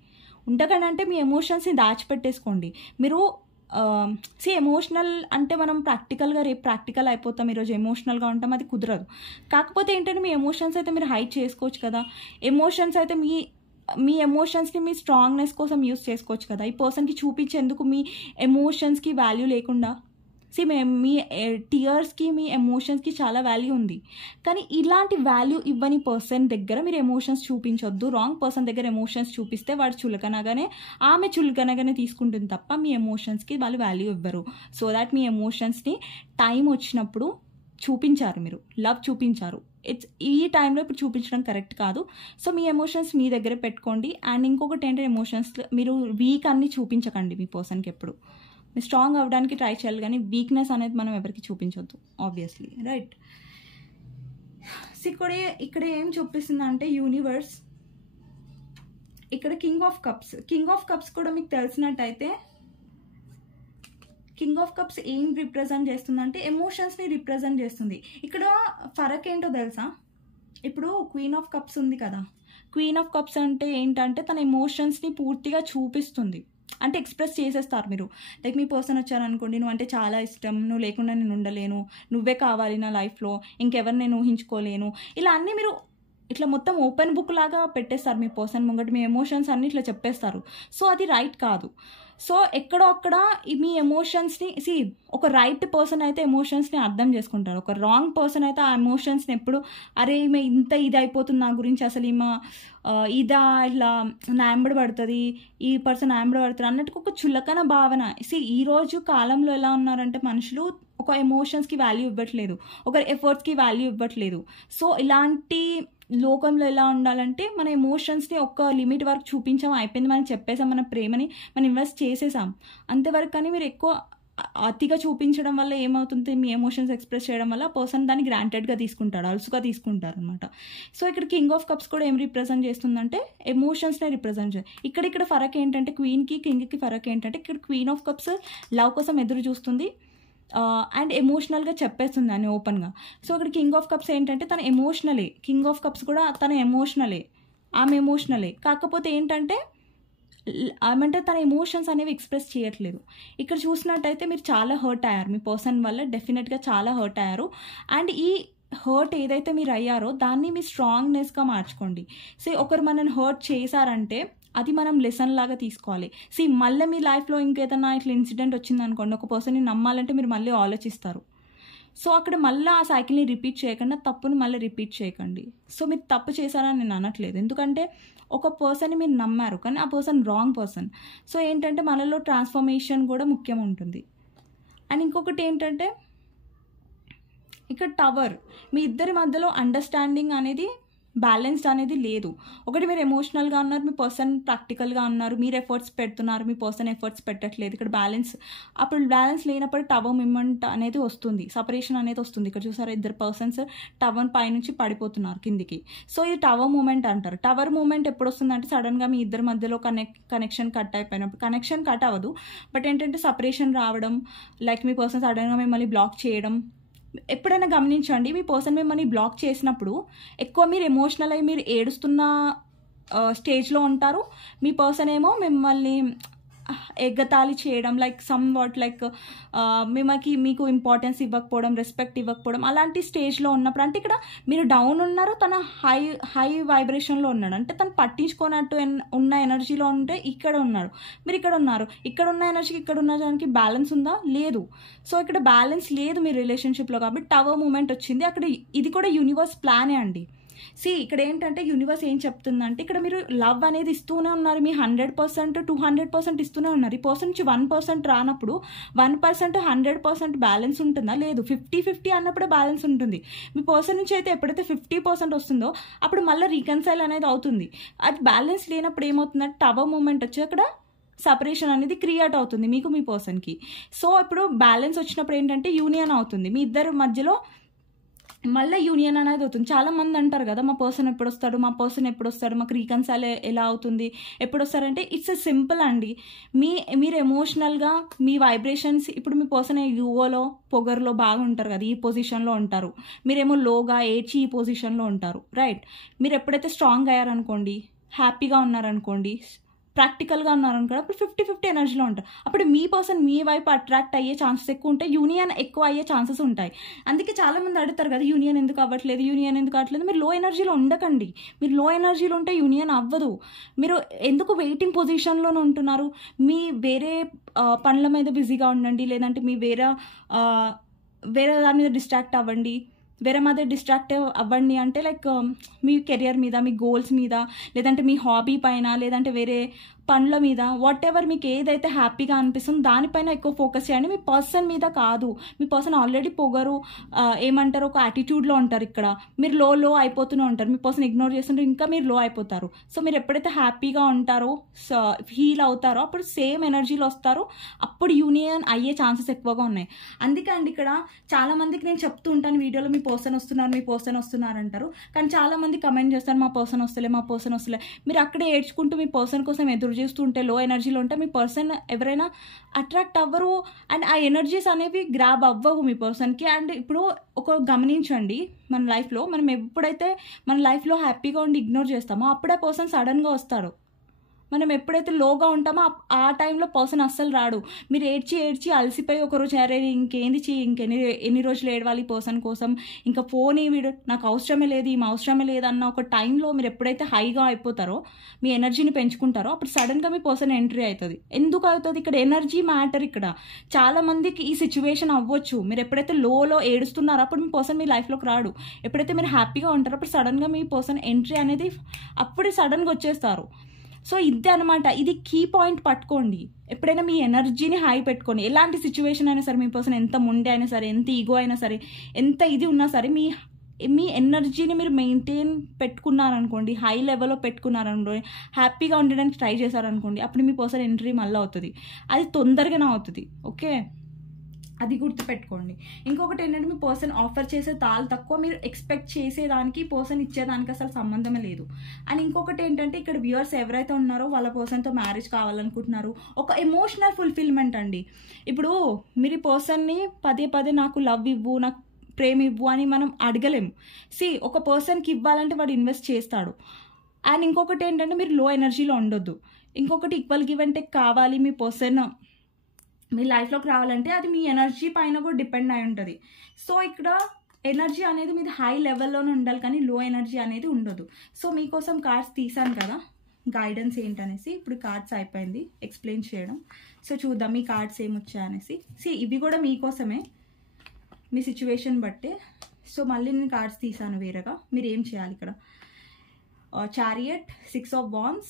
అంటే మీ ఎమోషన్స్ని దాచిపెట్టేసుకోండి. మీరు ఎమోషనల్ అంటే మనం ప్రాక్టికల్గా రేపు ప్రాక్టికల్ అయిపోతాం, ఈరోజు ఎమోషనల్గా ఉంటాం, అది కుదరదు. కాకపోతే ఏంటంటే మీ ఎమోషన్స్ అయితే మీరు హైడ్ చేసుకోవచ్చు కదా. ఎమోషన్స్ అయితే మీ ఎమోషన్స్ని మీ స్ట్రాంగ్నెస్ కోసం యూస్ చేసుకోవచ్చు కదా. ఈ పర్సన్కి చూపించేందుకు మీ ఎమోషన్స్కి వాల్యూ లేకుండా మీ టీయర్స్కి మీ ఎమోషన్స్కి చాలా వాల్యూ ఉంది. కానీ ఇలాంటి వాల్యూ ఇవ్వని పర్సన్ దగ్గర మీరు ఎమోషన్స్ చూపించొద్దు. రాంగ్ పర్సన్ దగ్గర ఎమోషన్స్ చూపిస్తే వాడు ఆమె చులకనగానే తీసుకుంటుంది తప్ప మీ ఎమోషన్స్కి వాళ్ళు వాల్యూ ఇవ్వరు. సో దాట్ మీ ఎమోషన్స్ని టైం వచ్చినప్పుడు చూపించారు, మీరు లవ్ చూపించారు. ఈ టైంలో ఇప్పుడు చూపించడం కరెక్ట్ కాదు. సో మీ ఎమోషన్స్ మీ దగ్గర పెట్టుకోండి. అండ్ ఇంకొకటి ఏంటంటే ఎమోషన్స్ మీరు వీక్ అన్ని చూపించకండి మీ పర్సన్కి. ఎప్పుడు మీరు స్ట్రాంగ్ అవ్వడానికి ట్రై చేయాలి, కానీ వీక్నెస్ అనేది మనం ఎవరికి చూపించొద్దు ఆబ్వియస్లీ, రైట్. ఇక్కడ ఏం చూపిస్తుందంటే యూనివర్స్, ఇక్కడ కింగ్ ఆఫ్ కప్స్ కూడా మీకు తెలిసినట్టయితే కింగ్ ఆఫ్ కప్స్ ఏం రిప్రజెంట్ చేస్తుందంటే ఎమోషన్స్ని రిప్రజెంట్ చేస్తుంది. ఇక్కడ ఫరక్ ఏంటో తెలుసా? ఇప్పుడు క్వీన్ ఆఫ్ కప్స్ ఉంది కదా, క్వీన్ ఆఫ్ కప్స్ అంటే ఏంటంటే తన ఎమోషన్స్ని పూర్తిగా చూపిస్తుంది, అంటే ఎక్స్ప్రెస్ చేసేస్తారు. మీరు లైక్ మీ పర్సన్ వచ్చారనుకోండి, నువ్వు అంటే చాలా ఇష్టం, నువ్వు లేకుండా నేను ఉండలేను, నువ్వే కావాలి నా లైఫ్లో, ఇంకెవరు నేను ఊహించుకోలేను, ఇలా అన్నీ మీరు ఇట్లా మొత్తం ఓపెన్ బుక్ లాగా పెట్టేస్తారు మీ పర్సన్ ముంగట. మీ ఎమోషన్స్ అన్నీ ఇట్లా చెప్పేస్తారు. సో అది రైట్ కాదు. సో ఎక్కడో అక్కడ మీ ఎమోషన్స్ని ఒక రైట్ పర్సన్ అయితే ఎమోషన్స్ని అర్థం చేసుకుంటారు. ఒక రాంగ్ పర్సన్ అయితే ఆ ఎమోషన్స్ని ఎప్పుడు అరే ఈమె ఇంత ఇది అయిపోతుంది నా గురించి, అసలు ఈమె ఇదా ఇట్లా నాంబడి పడుతుంది, ఈ పర్సన్ నాంబడి పడుతుంది అన్నట్టుకు ఒక చులకన భావన. ఈరోజు కాలంలో ఎలా ఉన్నారంటే మనుషులు ఒక ఎమోషన్స్కి వాల్యూ ఇవ్వట్లేదు, ఒకరి ఎఫర్ట్స్కి వాల్యూ ఇవ్వట్లేదు. సో ఇలాంటి లోకంలో ఎలా ఉండాలంటే మన ఎమోషన్స్ని ఒక లిమిట్ వరకు చూపించాం, అయిపోయింది, మనం చెప్పేసాం, మన ప్రేమని మనం ఇన్వెస్ట్ చేసేసాం అంతవరకు. కానీ మీరు ఎక్కువ అతిగా చూపించడం వల్ల ఏమవుతుంది, మీ ఎమోషన్స్ ఎక్స్ప్రెస్ చేయడం వల్ల పర్సన్ దాన్ని గ్రాంటెడ్గా తీసుకుంటాడు, అలుసుగా తీసుకుంటారు అనమాట. సో ఇక్కడ కింగ్ ఆఫ్ కప్స్ కూడా ఏం రిప్రజెంట్ చేస్తుందంటే ఎమోషన్స్నే రిప్రజెంట్ చేస్తుంది. ఇక్కడ ఫరక్ ఏంటంటే క్వీన్కి కింగ్కి ఫరక్ ఏంటంటే ఇక్కడ క్వీన్ ఆఫ్ కప్స్ లవ్ కోసం ఎదురు చూస్తుంది అండ్ ఎమోషనల్గా చెప్పేస్తుంది అని ఓపెన్గా. సో ఇక్కడ కింగ్ ఆఫ్ కప్స్ ఏంటంటే తన ఎమోషనలే, కింగ్ ఆఫ్ కప్స్ కూడా తన ఎమోషనలే, ఆమె ఎమోషనలే. కాకపోతే ఏంటంటే ఏమంటే తన ఎమోషన్స్ అనేవి ఎక్స్ప్రెస్ చేయట్లేదు. ఇక్కడ చూసినట్టయితే మీరు చాలా హర్ట్ అయ్యారు, మీ పర్సన్ వల్ల డెఫినెట్గా చాలా హర్ట్ అయ్యారు. అండ్ ఈ హర్ట్ ఏదైతే మీరు అయ్యారో దాన్ని మీ స్ట్రాంగ్నెస్గా మార్చుకోండి. ఒకరు మనల్ని హర్ట్ చేశారంటే అది మనం లెసన్ లాగా తీసుకోవాలి. మళ్ళీ మీ లైఫ్లో ఇంకేదన్నా ఇట్లా ఇన్సిడెంట్ వచ్చిందనుకోండి, ఒక పర్సన్ని నమ్మాలంటే మీరు మళ్ళీ ఆలోచిస్తారు. అక్కడ మళ్ళీ ఆ సైకిల్ని రిపీట్ చేయకుండా తప్పుని మళ్ళీ రిపీట్ చేయకండి. మీరు తప్పు చేశారని నేను అనట్లేదు, ఎందుకంటే ఒక పర్సన్ని మీరు నమ్మారు కానీ ఆ పర్సన్ రాంగ్ పర్సన్. ఏంటంటే మనలో ట్రాన్స్ఫర్మేషన్ కూడా ముఖ్యం ఉంటుంది. అండ్ ఇంకొకటి ఏంటంటే ఇక్కడ టవర్, మీ ఇద్దరి మధ్యలో అండర్స్టాండింగ్ అనేది బ్యాలెన్స్డ్ అనేది లేదు. ఒకటి మీరు ఎమోషనల్గా ఉన్నారు, మీ పర్సన్ ప్రాక్టికల్గా ఉన్నారు, మీరు ఎఫర్ట్స్ పెడుతున్నారు, మీ పర్సన్ ఎఫర్ట్స్ పెట్టట్లేదు. ఇక్కడ బ్యాలెన్స్, అప్పుడు బ్యాలెన్స్ లేనప్పుడు టవర్ మూమెంట్ అనేది వస్తుంది, సపరేషన్ అనేది వస్తుంది. ఇక్కడ చూసారా, ఇద్దరు పర్సన్స్ టవర్ పైనుంచి పడిపోతున్నారు కిందికి. ఇది టవర్ మూమెంట్ అంటారు. టవర్ మూమెంట్ ఎప్పుడు వస్తుందంటే సడన్గా మీ ఇద్దరి మధ్యలో కనెక్షన్ కట్ అయిపోయినప్పుడు. కనెక్షన్ కట్ అవ్వదు, బట్ ఏంటంటే సపరేషన్ రావడం, లైక్ మీ పర్సన్ సడన్గా మిమ్మల్ని బ్లాక్ చేయడం. ఎప్పుడైనా గమనించండి, మీ పర్సన్ మిమ్మల్ని బ్లాక్ చేసినప్పుడు ఎక్కువ మీరు ఎమోషనల్ అయ్యి మీరు ఏడుస్తున్న స్టేజ్లో ఉంటారు. మీ పర్సన్ ఏమో మిమ్మల్ని ఎగతాళి చేయడం, లైక్ సమ్ వాట్ లైక్ మీకు ఇంపార్టెన్స్ ఇవ్వకపోవడం, రెస్పెక్ట్ ఇవ్వకపోవడం, అలాంటి స్టేజ్లో ఉన్నప్పుడు, అంటే ఇక్కడ మీరు డౌన్ ఉన్నారు, తన హై వైబ్రేషన్లో ఉన్నాడు, అంటే తను పట్టించుకోనట్టు ఉన్న ఎనర్జీలో ఉంటే ఇక్కడ ఉన్నాడు, మీరు ఇక్కడ ఉన్నారు. ఇక్కడ ఉన్న ఎనర్జీకి ఇక్కడ ఉన్న దానికి బ్యాలెన్స్ ఉందా? లేదు. ఇక్కడ బ్యాలెన్స్ లేదు మీ రిలేషన్షిప్లో, కాబట్టి టవర్ మూమెంట్ వచ్చింది. అక్కడ ఇది కూడా యూనివర్స్ ప్లానే అండి. ఇక్కడ ఏంటంటే యూనివర్స్ ఏం చెప్తుందంటే, ఇక్కడ మీరు లవ్ అనేది ఇస్తూనే ఉన్నారు, మీ 100% 200% ఇస్తూనే ఉన్నారు. ఈ పర్సన్ నుంచి 1% రానప్పుడు 1% 100% బ్యాలెన్స్ ఉంటుందా? లేదు. 50-50 అన్నప్పుడే బ్యాలెన్స్ ఉంటుంది. మీ పర్సన్ నుంచి అయితే ఎప్పుడైతే 50% వస్తుందో అప్పుడు మళ్ళీ రీకన్సైల్ అనేది అవుతుంది. అది బ్యాలెన్స్ లేనప్పుడు ఏమవుతుందంటే టవర్ మూమెంట్ వచ్చి అక్కడ సపరేషన్ అనేది క్రియేట్ అవుతుంది మీకు, మీ పర్సన్కి. ఇప్పుడు బ్యాలెన్స్ వచ్చినప్పుడు ఏంటంటే యూనియన్ అవుతుంది, మీ ఇద్దరు మధ్యలో మళ్ళీ యూనియన్ అనేది అవుతుంది. చాలా మంది అంటారు కదా, మా పర్సన్ ఎప్పుడు వస్తాడు, మాకు రీకన్సైల్ ఎలా అవుతుంది, ఎప్పుడు వస్తారంటే ఇట్స్ ఎ సింపుల్ అండి. మీరు ఎమోషనల్గా మీ వైబ్రేషన్స్, ఇప్పుడు మీ పర్సన్ యూగోలో పొగర్లో బాగా ఉంటారు కదా, ఈ పొజిషన్లో ఉంటారు. మీరేమో లోగా ఏడ్చి ఈ పొజిషన్లో ఉంటారు, రైట్. మీరు ఎప్పుడైతే స్ట్రాంగ్ అయ్యారనుకోండి, హ్యాపీగా ఉన్నారనుకోండి, ప్రాక్టికల్గా ఉన్నారనుకోండి, అప్పుడు 50-50 ఎనర్జీలో ఉంటారు. అప్పుడు మీ పర్సన్ మీ వైపు అట్రాక్ట్ అయ్యే ఛాన్సెస్ ఎక్కువ ఉంటాయి, యూనియన్ ఎక్కువ అయ్యే ఛాన్సెస్ ఉంటాయి. అందుకే చాలామంది అడుగుతారు కదా, యూనియన్ ఎందుకు అవ్వట్లేదు. మీరు లో ఎనర్జీలో ఉండకండి. మీరు లో ఎనర్జీలో ఉంటే యూనియన్ అవ్వదు. మీరు ఎందుకు వెయిటింగ్ పొజిషన్లోనే ఉంటున్నారు? మీ వేరే పనుల మీద బిజీగా ఉండండి, లేదంటే మీ వేరే దాని మీద డిస్ట్రాక్ట్ అవ్వండి. అంటే లైక్ మీ కెరియర్ మీద, మీ గోల్స్ మీద, లేదంటే మీ హాబీ పైన, లేదంటే వేరే పనుల మీద, వాట్ ఎవర్ మీకు ఏదైతే హ్యాపీగా అనిపిస్తుందో దానిపైన ఎక్కువ ఫోకస్ చేయండి, మీ పర్సన్ మీద కాదు. మీ పర్సన్ ఆల్రెడీ పొగరు ఏమంటారు, ఒక యాటిట్యూడ్లో ఉంటారు. ఇక్కడ మీరు లో అయిపోతూనే ఉంటారు, మీ పర్సన్ ఇగ్నోర్ చేస్తుంటే ఇంకా మీరు లో అయిపోతారు. మీరు ఎప్పుడైతే హ్యాపీగా ఉంటారో, హీల్ అవుతారో, అప్పుడు సేమ్ ఎనర్జీలో వస్తారు, అప్పుడు యూనియన్ అయ్యే ఛాన్సెస్ ఎక్కువగా ఉన్నాయి. అందుకే అండి ఇక్కడ చాలా మందికి నేను చెప్తూ ఉంటాను వీడియోలో, మీ పర్సన్ వస్తున్నారు అంటారు, కానీ చాలా మంది కమెంట్ చేస్తారు, మా పర్సన్ వస్తలే. మీరు అక్కడే ఏడ్చుకుంటూ మీ పర్సన్ కోసం ఎదురు చేస్తుంటే, లో ఎనర్జీలో ఉంటే మీ పర్సన్ ఎవరైనా అట్రాక్ట్ అవ్వరు, అండ్ ఆ ఎనర్జీస్ అనేవి గ్రాబ్ అవ్వవు మీ పర్సన్కి. అండ్ ఇప్పుడు గమనించండి, మనం ఎప్పుడైతే మన లైఫ్లో హ్యాపీగా ఉండి ఇగ్నోర్ చేస్తామో అప్పుడే పర్సన్ సడన్గా వస్తాడు. మనం ఎప్పుడైతే లోగా ఉంటామో ఆ టైంలో పర్సన్ అస్సలు రాడు. మీరు ఏడ్చి అలసిపోయి ఒకరోజు అరే ఎన్ని రోజులు ఏడవాలి ఈ పర్సన్ కోసం, ఇంకా ఫోన్ వీడు నాకు అవసరమే లేదు అన్న ఒక టైంలో మీరు ఎప్పుడైతే హైగా అయిపోతారో, మీ ఎనర్జీని పెంచుకుంటారో, అప్పుడు సడన్గా మీ పర్సన్ ఎంట్రీ అవుతుంది. ఎందుకు అవుతుంది? ఇక్కడ ఎనర్జీ మ్యాటర్. ఇక్కడ చాలా మందికి ఈ సిచ్యువేషన్ అవ్వచ్చు. మీరు ఎప్పుడైతే లోలో ఏడుస్తున్నారో అప్పుడు మీ పర్సన్ మీ లైఫ్లోకి రాడు. ఎప్పుడైతే మీరు హ్యాపీగా ఉంటారో అప్పుడు సడన్గా మీ పర్సన్ ఎంట్రీ అనేది అప్పుడు సడన్గా వచ్చేస్తారు. ఇదే అనమాట, ఇది కీ పాయింట్ పట్టుకోండి. ఎప్పుడైనా మీ ఎనర్జీని హై పెట్టుకోండి. ఎలాంటి సిచ్యువేషన్ అయినా సరే, మీ పర్సన్ ఎంత మొండి అయినా సరే, ఎంత ఈగో అయినా సరే, ఎంత ఇది ఉన్నా సరే, మీ ఎనర్జీని మీరు మెయింటైన్ పెట్టుకున్నారనుకోండి, హై లెవెల్లో పెట్టుకున్నారనుకోండి, హ్యాపీగా ఉండడానికి ట్రై చేశారనుకోండి, అప్పుడు మీ పర్సన్ ఎంట్రీ మళ్ళీ అవుతుంది. అది తొందరగానే అవుతుంది. ఓకే, అది గుర్తుపెట్టుకోండి. ఇంకొకటి ఏంటంటే, మీ పర్సన్ ఆఫర్ చేసే తక్కువ, మీరు ఎక్స్పెక్ట్ చేసేదానికి పర్సన్ ఇచ్చేదానికి అసలు సంబంధమే లేదు. అండ్ ఇంకొకటి ఏంటంటే, ఇక్కడ వ్యూవర్స్ ఎవరైతే ఉన్నారో వాళ్ళ పర్సన్తో మ్యారేజ్ కావాలనుకుంటున్నారు, ఒక ఎమోషనల్ ఫుల్ఫిల్మెంట్ అండి. ఇప్పుడు మీరు ఈ పర్సన్ని పదే నాకు లవ్ ఇవ్వు, నాకు ప్రేమ ఇవ్వు అని మనం అడగలేము. ఒక పర్సన్కి ఇవ్వాలంటే వాడు ఇన్వెస్ట్ చేస్తాడు. అండ్ ఇంకొకటి ఏంటంటే, మీరు లో ఎనర్జీలో ఉండొద్దు. ఇంకొకటి ఈక్వల్ గివ్ అండ్ టేక్ కావాలి. మీ పర్సన్ మీ లైఫ్లోకి రావాలంటే అది మీ ఎనర్జీ పైన కూడా డిపెండ్ అయి ఉంటుంది. ఇక్కడ ఎనర్జీ అనేది మీది హై లెవెల్లోనే ఉండాలి, కానీ లో ఎనర్జీ అనేది ఉండదు. సో మీకోసం కార్డ్స్ తీసాను కదా గైడెన్స్ ఏంటనేసి. ఇప్పుడు కార్డ్స్ అయిపోయింది ఎక్స్ప్లెయిన్ చేయడం. సో చూద్దాం మీ కార్డ్స్ ఏమొచ్చాయనేసి. ఇవి కూడా మీకోసమే, మీ సిచ్యువేషన్ బట్టే. సో మళ్ళీ నేను కార్డ్స్ తీసాను వేరేగా. మీరు ఏం చేయాలి ఇక్కడ? Chariot, 6 of Wands,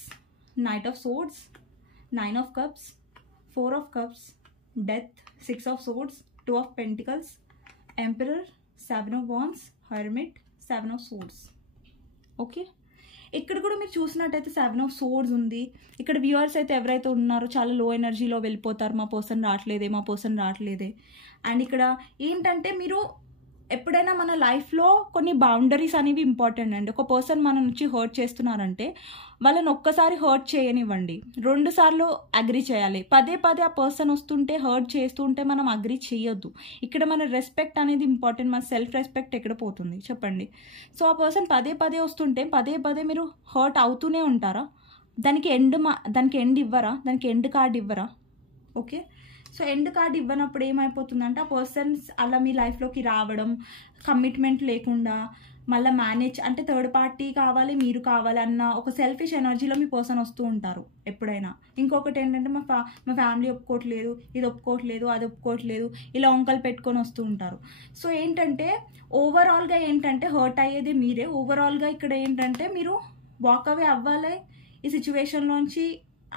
Knight of Swords, 9 of Cups, 4 of Cups, Death, 6 of Swords, 2 of Pentacles, Emperor, 7 of Wands, Hermit, 7 of Swords. Okay, ఇక్కడ కూడా మీరు చూసినట్టయితే 7 of Swords ఉంది. ఇక్కడ వ్యూవర్స్ అయితే ఎవరైతే ఉన్నారో చాలా లో ఎనర్జీలో వెళ్ళిపోతారు, మా పర్సన్ రావట్లేదే. అండ్ ఇక్కడ ఏంటంటే మీరు ఎప్పుడైనా మన లైఫ్లో కొన్ని బౌండరీస్ అనేవి ఇంపార్టెంట్ అండి. ఒక పర్సన్ మన నుంచి హర్ట్ చేస్తున్నారంటే వాళ్ళని ఒక్కసారి హర్ట్ చేయనివ్వండి, 2 సార్లు అగ్రి చేయాలి. పదే ఆ పర్సన్ వస్తుంటే హర్ట్ చేస్తుంటే మనం అగ్రి చేయొద్దు. ఇక్కడ మన రెస్పెక్ట్ అనేది ఇంపార్టెంట్. మన సెల్ఫ్ రెస్పెక్ట్ ఎక్కడ పోతుంది చెప్పండి? సో ఆ పర్సన్ పదే వస్తుంటే పదే మీరు హర్ట్ అవుతూనే ఉంటారా? దానికి ఎండ్ ఇవ్వరా? దానికి ఎండ్ కార్డ్ ఇవ్వరా? ఓకే, సో ఎండ్ కార్డ్ ఇవ్వనప్పుడు ఏమైపోతుందంటే ఆ పర్సన్స్ అలా మీ లైఫ్లోకి రావడం, కమిట్మెంట్ లేకుండా మళ్ళీ మేనేజ్ అంటే థర్డ్ పార్టీ కావాలి, మీరు కావాలి అన్న ఒక సెల్ఫిష్ ఎనర్జీలో మీ పర్సన్ వస్తూ ఉంటారు ఎప్పుడైనా. ఇంకొకటి ఏంటంటే మా ఫ్యామిలీ ఒప్పుకోవట్లేదు, ఇది ఒప్పుకోవట్లేదు, అది ఒప్పుకోవట్లేదు, ఇలా వంకలు పెట్టుకొని వస్తూ ఉంటారు. సో ఏంటంటే ఓవరాల్గా ఏంటంటే హర్ట్ అయ్యేది మీరే. ఓవరాల్గా ఇక్కడ ఏంటంటే మీరు వాకవే అవ్వాలి ఈ సిచ్యువేషన్లోంచి,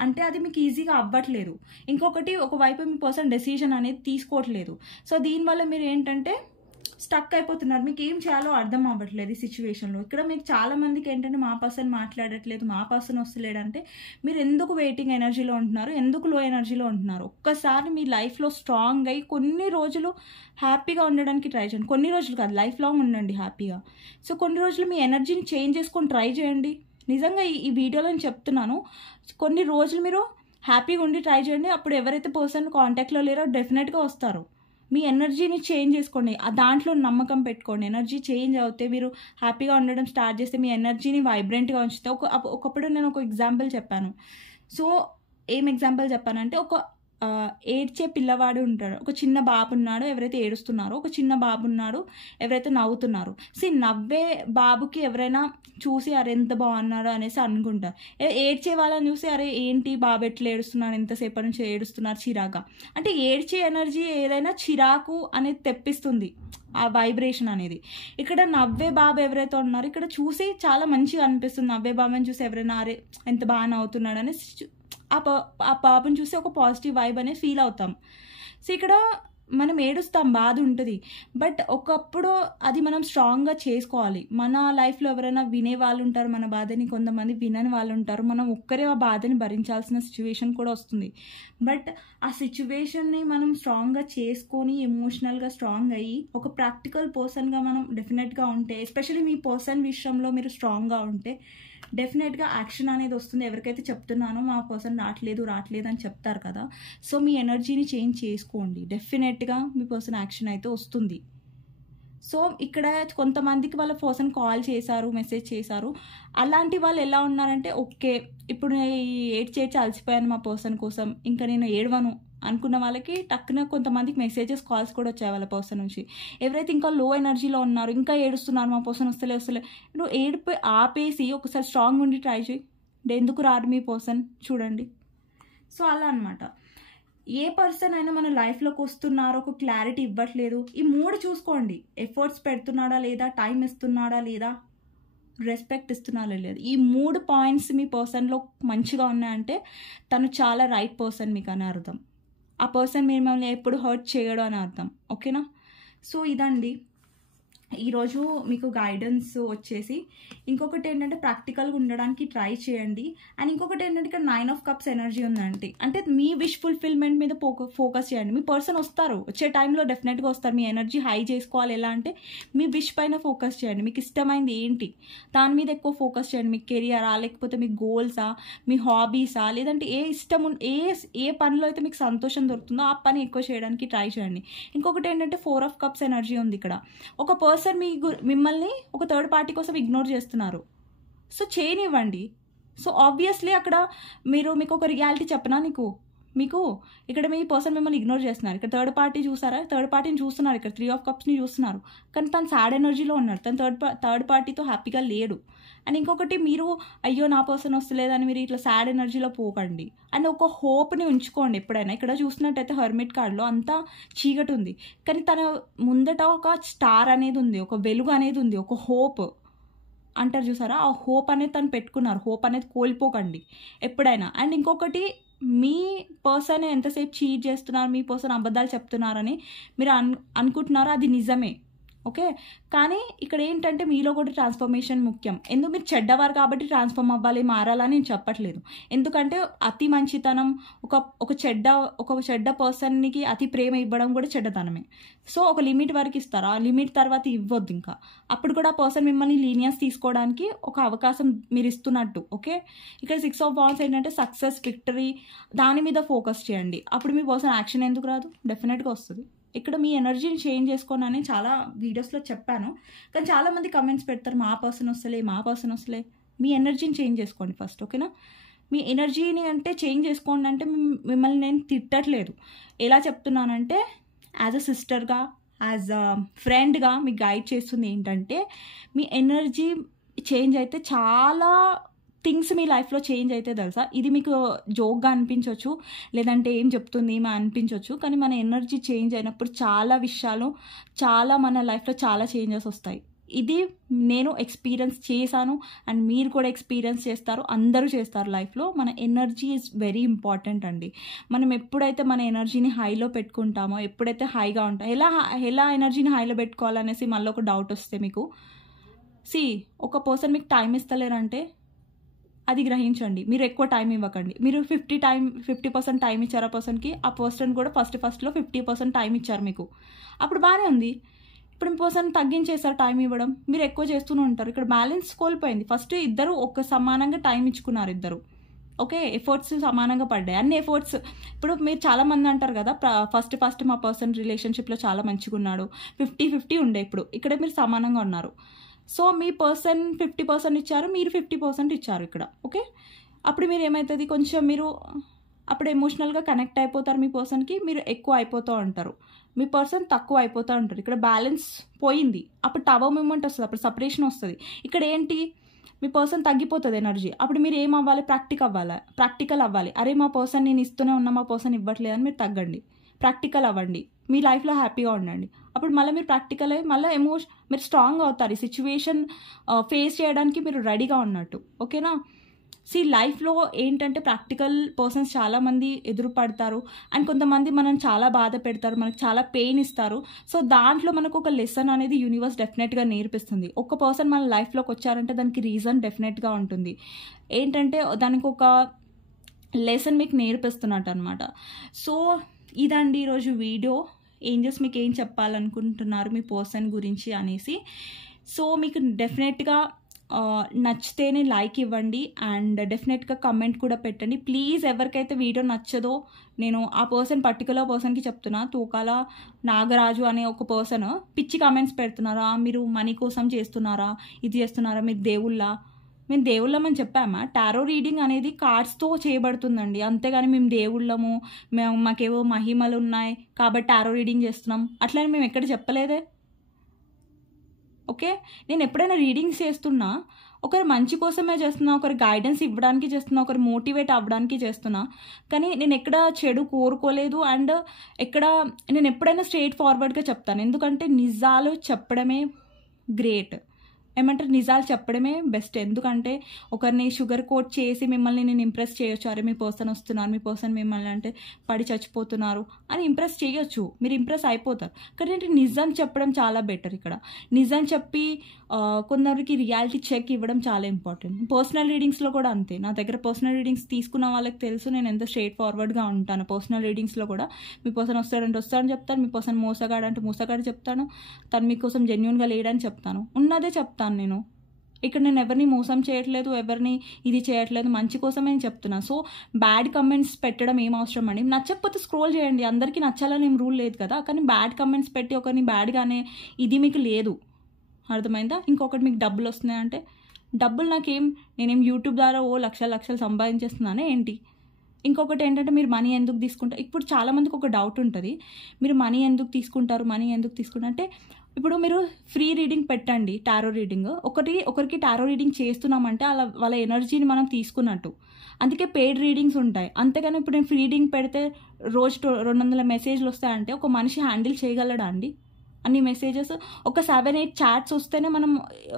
అంటే అది మీకు ఈజీగా అవ్వట్లేదు. ఇంకొకటి ఒకవైపు మీ పర్సన్ డెసిషన్ అనేది తీసుకోవట్లేదు. సో దీనివల్ల మీరు ఏంటంటే స్టక్ అయిపోతున్నారు, మీకు ఏం చేయాలో అర్థం అవ్వట్లేదు ఈ సిచ్యువేషన్లో. ఇక్కడ మీకు చాలా మందికి ఏంటంటే మా పర్సన్ మాట్లాడట్లేదు, మా పర్సన్ వస్తలేడంటే మీరు ఎందుకు వెయిటింగ్ ఎనర్జీలో ఉంటున్నారు, ఎందుకు లో ఎనర్జీలో ఉంటున్నారు? ఒక్కసారి మీ లైఫ్లో స్ట్రాంగ్ అయ్యి కొన్ని రోజులు హ్యాపీగా ఉండడానికి ట్రై చేయండి. కొన్ని రోజులు కాదు, లైఫ్ లాంగ్ ఉండండి హ్యాపీగా. సో కొన్ని రోజులు మీ ఎనర్జీని చేంజ్ చేసుకొని ట్రై చేయండి. నిజంగా ఈ వీడియోలో నేను చెప్తున్నాను, కొన్ని రోజులు మీరు హ్యాపీగా ఉండి ట్రై చేయండి. అప్పుడు ఎవరైతే పర్సన్ కాంటాక్ట్లో లేరో డెఫినెట్గా వస్తారు. మీ ఎనర్జీని చేంజ్ చేసుకోండి, ఆ దాంట్లో నమ్మకం పెట్టుకోండి. ఎనర్జీ చేంజ్ అవుతే మీరు హ్యాపీగా ఉండడం స్టార్ట్ చేస్తే మీ ఎనర్జీని వైబ్రెంట్గా ఉంచితే ఒకప్పుడు నేను ఒక ఎగ్జాంపుల్ చెప్పాను. సో ఏం ఎగ్జాంపుల్ చెప్పానంటే ఏడ్చే పిల్లవాడు ఉంటాడు, ఒక చిన్న బాబు ఉన్నాడు, ఎవరైతే ఏడుస్తున్నారో, ఒక చిన్న బాబు ఉన్నాడు, ఎవరైతే నవ్వుతున్నారు. నవ్వే బాబుకి ఎవరైనా చూసి అరే ఎంత బాగున్నాడు అనేసి అనుకుంటారు. ఏడ్చే వాళ్ళని చూసి అరే ఏంటి బాబు ఎట్లా ఏడుస్తున్నాడు, ఎంతసేపటి నుంచి ఏడుస్తున్నారు చిరాగా. అంటే ఏడ్చే ఎనర్జీ ఏదైనా చిరాకు అనేది తెప్పిస్తుంది, ఆ వైబ్రేషన్ అనేది. ఇక్కడ నవ్వే బాబు ఎవరైతే ఉన్నారో ఇక్కడ చూసి చాలా మంచిగా అనిపిస్తుంది. నవ్వే బాబుని చూసి ఎవరైనా అరే ఎంత బాగా నవ్వుతున్నాడు అనేసి ఆ బాబుని చూసి ఒక పాజిటివ్ వైబ్ అనేది ఫీల్ అవుతాం. సో ఇక్కడ మనం ఏడుస్తాం, బాధ ఉంటుంది, బట్ ఒకప్పుడు అది మనం స్ట్రాంగ్గా చేసుకోవాలి. మన లైఫ్లో ఎవరైనా వినే వాళ్ళు ఉంటారు మన బాధని, కొంతమంది వినని వాళ్ళు ఉంటారు. మనం ఒక్కరే ఆ బాధని భరించాల్సిన సిచ్యువేషన్ కూడా వస్తుంది. బట్ ఆ సిచ్యువేషన్ని మనం స్ట్రాంగ్గా చేసుకొని ఎమోషనల్గా స్ట్రాంగ్ అయ్యి ఒక ప్రాక్టికల్ పర్సన్గా మనం డెఫినెట్గా ఉంటే, ఎస్పెషల్లీ మీ పర్సన్ విషయంలో మీరు స్ట్రాంగ్గా ఉంటే డెఫినెట్గా యాక్షన్ అనేది వస్తుంది. ఎవరికైతే చెప్తున్నానో మా పర్సన్ రావట్లేదు అని చెప్తారు కదా, సో మీ ఎనర్జీని చేంజ్ చేసుకోండి, డెఫినెట్గా మీ పర్సన్ యాక్షన్ అయితే వస్తుంది. సో ఇక్కడ కొంతమందికి వాళ్ళ పర్సన్ కాల్ చేశారు, మెసేజ్ చేశారు. అలాంటి వాళ్ళు ఎలా ఉన్నారంటే ఓకే ఇప్పుడు నేను ఏడ్చేడ్చి అలసిపోయాను మా పర్సన్ కోసం, ఇంకా నేను ఏడవను అనుకున్న వాళ్ళకి టక్కున కొంతమందికి మెసేజెస్ కాల్స్ కూడా వచ్చాయి వాళ్ళ పర్సన్ నుంచి. ఎవరైతే ఇంకా లో ఎనర్జీలో ఉన్నారు, ఇంకా ఏడుస్తున్నారు మా పర్సన్ వస్తలే నువ్వు ఏడిపోయి ఆపేసి ఒకసారి స్ట్రాంగ్ ఉండి ట్రై చేయి. ఎందుకు రారు మీ పర్సన్ చూడండి. సో అలా అనమాట. ఏ పర్సన్ అయినా మన లైఫ్లోకి వస్తున్నారో ఒక క్లారిటీ ఇవ్వట్లేదు, ఈ 3 చూసుకోండి. ఎఫర్ట్స్ పెడుతున్నాడా లేదా, టైం ఇస్తున్నాడా లేదా, రెస్పెక్ట్ ఇస్తున్నారా లేదా. ఈ 3 పాయింట్స్ మీ పర్సన్లో మంచిగా ఉన్నాయంటే తను చాలా రైట్ పర్సన్ మీకు అని అర్థం. ఆ పర్సన్ మిమ్మల్ని ఎప్పుడు హర్ట్ చేయడం అని అర్థం. ఓకేనా? సో ఇదండి ఈరోజు మీకు గైడెన్స్ వచ్చేసి. ఇంకొకటి ఏంటంటే ప్రాక్టికల్గా ఉండడానికి ట్రై చేయండి. అండ్ ఇంకొకటి ఏంటంటే ఇక్కడ 9 of Cups ఎనర్జీ ఉందండి, అంటే మీ విష్ ఫుల్ఫిల్మెంట్ మీద ఫోకస్ చేయండి. మీ పర్సన్ వస్తారు, వచ్చే టైంలో డెఫినెట్గా వస్తారు. మీ ఎనర్జీ హై చేసుకోవాలి. ఎలా అంటే మీ విష్ పైన ఫోకస్ చేయండి. మీకు ఇష్టమైంది ఏంటి దాని మీద ఎక్కువ ఫోకస్ చేయండి. మీ కెరియరా, లేకపోతే మీ గోల్సా, మీ హాబీసా, లేదంటే ఏ ఇష్టం ఏ పనిలో అయితే మీకు సంతోషం దొరుకుతుందో ఆ పని ఎక్కువ చేయడానికి ట్రై చేయండి. ఇంకొకటి ఏంటంటే 4 of Cups ఎనర్జీ ఉంది ఇక్కడ. ఒక పర్సన్ మిమ్మల్ని ఒక థర్డ్ పార్టీ కోసం ఇగ్నోర్ చేస్తున్నారు, సో చేయనివ్వండి. సో ఆబ్వియస్లీ అక్కడ మీకు ఒక రియాలిటీ చెప్పనా, మీకు ఇక్కడ మీ పర్సన్ మిమ్మల్ని ఇగ్నోర్ చేస్తున్నారు. ఇక్కడ థర్డ్ పార్టీ చూసారా, థర్డ్ పార్టీని చూస్తున్నారు, ఇక్కడ 3 of Cupsని చూస్తున్నారు. కానీ తను సాడ్ ఎనర్జీలో ఉన్నాడు, తను థర్డ్ పార్టీతో హ్యాపీగా లేడు. అండ్ ఇంకొకటి, మీరు అయ్యో నా పర్సన్ వస్తలేదని మీరు ఇట్లా సాడ్ ఎనర్జీలో పోకండి. అండ్ ఒక హోప్ని ఉంచుకోండి ఎప్పుడైనా. ఇక్కడ చూసినట్టయితే హెర్మిట్ కార్డ్లో అంతా చీకటి ఉంది, కానీ తన ముందట ఒక స్టార్ అనేది ఉంది, ఒక వెలుగు అనేది ఉంది, ఒక హోప్ అంటారు చూసారా, ఆ హోప్ అనేది తను పెట్టుకున్నారు. హోప్ అనేది కోల్పోకండి ఎప్పుడైనా. అండ్ ఇంకొకటి, మీ పర్సన్ ఎంతసేపు చీట్ చేస్తున్నారు, మీ పర్సన్ అబద్ధాలు చెప్తున్నారని మీరు అనుకుంటున్నారో అది నిజమే, ఓకే. కానీ ఇక్కడ ఏంటంటే మీలో కూడా ట్రాన్స్ఫర్మేషన్ ముఖ్యం. ఎందుకు మీరు చెడ్డవారు కాబట్టి ట్రాన్స్ఫార్మ్ అవ్వాలి, మారాలని నేను చెప్పట్లేదు. ఎందుకంటే అతి మంచితనం, ఒక చెడ్డ పర్సన్కి అతి ప్రేమ ఇవ్వడం కూడా చెడ్డతనమే. సో ఒక లిమిట్ వరకు ఇస్తారు, ఆ లిమిట్ తర్వాత ఇవ్వద్దు ఇంకా. అప్పుడు కూడా ఆ పర్సన్ మిమ్మల్ని లీనియన్స్ తీసుకోవడానికి ఒక అవకాశం మీరు ఇస్తున్నట్టు, ఓకే. ఇక్కడ 6 of Wands ఏంటంటే సక్సెస్, విక్టరీ, దాని మీద ఫోకస్ చేయండి. అప్పుడు మీ పర్సన్ యాక్షన్ ఎందుకు రాదు, డెఫినెట్గా వస్తుంది. ఇక్కడ మీ ఎనర్జీని చేంజ్ చేసుకోనని చాలా వీడియోస్లో చెప్పాను, కానీ చాలామంది కమెంట్స్ పెడతారు మా పర్సన్ వస్తలే. మీ ఎనర్జీని చేంజ్ చేసుకోండి ఫస్ట్, ఓకేనా. మీ ఎనర్జీని అంటే చేంజ్ చేసుకోండి అంటే మిమ్మల్ని నేను తిట్టట్లేదు. ఎలా చెప్తున్నానంటే యాజ్ అ సిస్టర్గా, యాజ్ అ ఫ్రెండ్గా మీకు గైడ్ చేస్తుంది ఏంటంటే, మీ ఎనర్జీ చేంజ్ అయితే చాలా థింగ్స్ మీ లైఫ్లో చేంజ్ అయితే తెలుసా. ఇది మీకు జోక్గా అనిపించవచ్చు, లేదంటే ఏం చెప్తుంది ఏమో అనిపించవచ్చు, కానీ మన ఎనర్జీ చేంజ్ అయినప్పుడు చాలా విషయాలు, చాలా మన లైఫ్లో చాలా చేంజెస్ వస్తాయి. ఇది నేను ఎక్స్పీరియన్స్ చేశాను, అండ్ మీరు కూడా ఎక్స్పీరియన్స్ చేస్తారు, అందరూ చేస్తారు లైఫ్లో. మన ఎనర్జీ ఈజ్ వెరీ ఇంపార్టెంట్ అండి. మనం ఎప్పుడైతే మన ఎనర్జీని హైలో పెట్టుకుంటామో, ఎప్పుడైతే హైగా ఉంటామో, ఎలా ఎనర్జీని హైలో పెట్టుకోవాలనేసి మళ్ళీ ఒక డౌట్ వస్తే మీకు, ఒక పర్సన్ మీకు టైం ఇస్తలేరంటే అది గ్రహించండి. మీరు ఎక్కువ టైం ఇవ్వకండి. మీరు 50% టైం ఇచ్చారు ఆ పర్సన్కి, ఆ పర్సన్ కూడా ఫస్ట్లో 50% టైం ఇచ్చారు మీకు, అప్పుడు బాగానే ఉంది. ఇప్పుడు మీ పర్సన్ తగ్గించేసారు టైం ఇవ్వడం, మీరు ఎక్కువ చేస్తూనే ఉంటారు. ఇక్కడ బ్యాలెన్స్ కోల్పోయింది. ఫస్ట్ ఇద్దరు ఒక సమానంగా టైం ఇచ్చుకున్నారు ఇద్దరు, ఓకే. ఎఫర్ట్స్ సమానంగా పడ్డాయి, అన్ని ఎఫర్ట్స్. ఇప్పుడు మీరు చాలామంది అంటారు కదా, ఫస్ట్ మా పర్సన్ రిలేషన్షిప్లో చాలా మంచిగా ఉన్నాడు, 50-50 ఉండే, ఇక్కడ మీరు సమానంగా ఉన్నారు. సో మీ పర్సన్ 50% ఇచ్చారు, మీరు 50% ఇచ్చారు ఇక్కడ, ఓకే. అప్పుడు మీరు ఏమవుతుంది, కొంచెం మీరు అప్పుడు ఎమోషనల్గా కనెక్ట్ అయిపోతారు మీ పర్సన్కి, మీరు ఎక్కువ అయిపోతూ ఉంటారు, మీ పర్సన్ తక్కువ అయిపోతూ ఉంటారు. ఇక్కడ బ్యాలెన్స్ పోయింది, అప్పుడు టవర్ మూమెంట్ వస్తుంది, అప్పుడు సపరేషన్ వస్తుంది. ఇక్కడ ఏంటి, మీ పర్సన్ తగ్గిపోతుంది ఎనర్జీ. అప్పుడు మీరు ఏం అవ్వాలి, ప్రాక్టికల్ అవ్వాలి. అరే మా పర్సన్ నేను ఇస్తూనే ఉన్నా, మా పర్సన్ ఇవ్వట్లేదని మీరు తగ్గండి, ప్రాక్టికల్ అవ్వండి, మీ లైఫ్లో హ్యాపీగా ఉండండి. అప్పుడు మళ్ళీ మీరు ప్రాక్టికల్ అయ్యి మళ్ళీ మీరు స్ట్రాంగ్ అవుతారు. ఈ సిచ్యువేషన్ ఫేస్ చేయడానికి మీరు రెడీగా ఉన్నట్టు, ఓకేనా. లైఫ్లో ఏంటంటే ప్రాక్టికల్ పర్సన్స్ చాలామంది ఎదురుపడతారు, అండ్ కొంతమంది మనం చాలా బాధ పెడతారు, మనకు చాలా పెయిన్ ఇస్తారు. సో దాంట్లో మనకు ఒక లెసన్ అనేది యూనివర్స్ డెఫినెట్గా నేర్పిస్తుంది. ఒక పర్సన్ మన లైఫ్లోకి వచ్చారంటే దానికి రీజన్ డెఫినెట్గా ఉంటుంది. ఏంటంటే దానికి ఒక లెసన్ మీకు నేర్పిస్తున్నట్టు అనమాట. సో ఇదండి ఈరోజు వీడియో. ఏంజెస్ మీకు ఏం చెప్పాలనుకుంటున్నారు మీ పర్సన్ గురించి అనేసి. సో మీకు డెఫినెట్గా నచ్చితేనే లైక్ ఇవ్వండి, అండ్ డెఫినెట్గా కమెంట్ కూడా పెట్టండి ప్లీజ్. ఎవరికైతే వీడియో నచ్చదో, నేను ఆ పర్టికులర్ పర్సన్కి చెప్తున్నా, తూకాల నాగరాజు అనే ఒక పర్సన్ పిచ్చి కామెంట్స్ పెడుతున్నారా, మీరు మనీ కోసం చేస్తున్నారా, ఇది చేస్తున్నారా, మీరు మేము దేవుళ్ళమని చెప్పామా? టారో రీడింగ్ అనేది కార్డ్స్తో చేయబడుతుందండి, అంతేగాని మేము దేవుళ్ళము, మాకేవో మహిమలు ఉన్నాయి కాబట్టి టారో రీడింగ్ చేస్తున్నాం అట్లని మేము ఎక్కడ చెప్పలేదే, ఓకే. నేను ఎప్పుడైనా రీడింగ్స్ చేస్తున్నా ఒకరి మంచి కోసమే చేస్తున్నా, ఒకరి గైడెన్స్ ఇవ్వడానికి చేస్తున్నా, ఒకరు మోటివేట్ అవ్వడానికి చేస్తున్నా, కానీ నేను ఎక్కడ చెడు కోరుకోలేదు. అండ్ నేను ఎప్పుడైనా స్ట్రైట్ ఫార్వర్డ్గా చెప్తాను, ఎందుకంటే నిజాలు చెప్పడమే గ్రేట్, ఏమంటారు, నిజాలు చెప్పడమే బెస్ట్. ఎందుకంటే ఒకరిని షుగర్ కోట్ చేసి మిమ్మల్ని నేను ఇంప్రెస్ చేయొచ్చు, అరే మీ పర్సన్ వస్తున్నారు, మీ పర్సన్ మిమ్మల్ని అంటే పడి చచ్చిపోతున్నారు అని ఇంప్రెస్ చేయొచ్చు, మీరు ఇంప్రెస్ అయిపోతారు. కానీ నిజం చెప్పడం చాలా బెటర్. ఇక్కడ నిజం చెప్పి కొందరికి రియాలిటీ చెక్ ఇవ్వడం చాలా ఇంపార్టెంట్. పర్సనల్ రీడింగ్స్లో కూడా అంతే. నా దగ్గర పర్సనల్ రీడింగ్స్ తీసుకున్న వాళ్ళకి తెలుసు నేను ఎంత స్ట్రైట్ ఫార్వర్డ్గా ఉంటాను. పర్సనల్ రీడింగ్స్లో కూడా మీ పర్సన్ వస్తాడని చెప్తాను, మీ పర్సన్ మోసగాడంటే మోసగాడు చెప్తాను, తను మీకోసం జెన్యూన్గా లేడని చెప్తాను, ఉన్నదే చెప్తాను నేను. ఇక్కడ నేను ఎవరిని మోసం చేయట్లేదు, ఎవరిని ఇది చేయట్లేదు, మంచి కోసమే చెప్తున్నా. సో బ్యాడ్ కమెంట్స్ పెట్టడం ఏం అవసరం అండి. నచ్చకపోతే స్క్రోల్ చేయండి, అందరికీ నచ్చాలని ఏం రూల్ లేదు కదా. కానీ బ్యాడ్ కమెంట్స్ పెట్టి ఒకరిని బ్యాడ్గానే ఇది మీకు లేదు, అర్థమైందా. ఇంకొకటి మీకు డబ్బులు వస్తున్నాయంటే డబ్బులు నేనేం యూట్యూబ్ ద్వారా లక్షలు సంపాదించేస్తున్నానే ఏంటి, ఇంకొకటి ఏంటంటే మీరు మనీ ఎందుకు తీసుకుంటారు, ఇప్పుడు చాలామందికి ఒక డౌట్ ఉంటుంది, మీరు మనీ ఎందుకు తీసుకుంటారు అంటే ఇప్పుడు మీరు ఫ్రీ రీడింగ్ పెట్టండి, టారో రీడింగ్. ఒకరికి టారో రీడింగ్ చేస్తున్నామంటే వాళ్ళ ఎనర్జీని మనం తీసుకున్నట్టు, అందుకే పెయిడ్ రీడింగ్స్ ఉంటాయి. అంతేగాని ఇప్పుడు నేను ఫ్రీ రీడింగ్ పెడితే రోజు 200 మెసేజ్లు వస్తాయంటే ఒక మనిషి హ్యాండిల్ చేయగలడా అండి అన్ని మెసేజెస్? ఒక 7-8 చాట్స్ వస్తేనే మనం,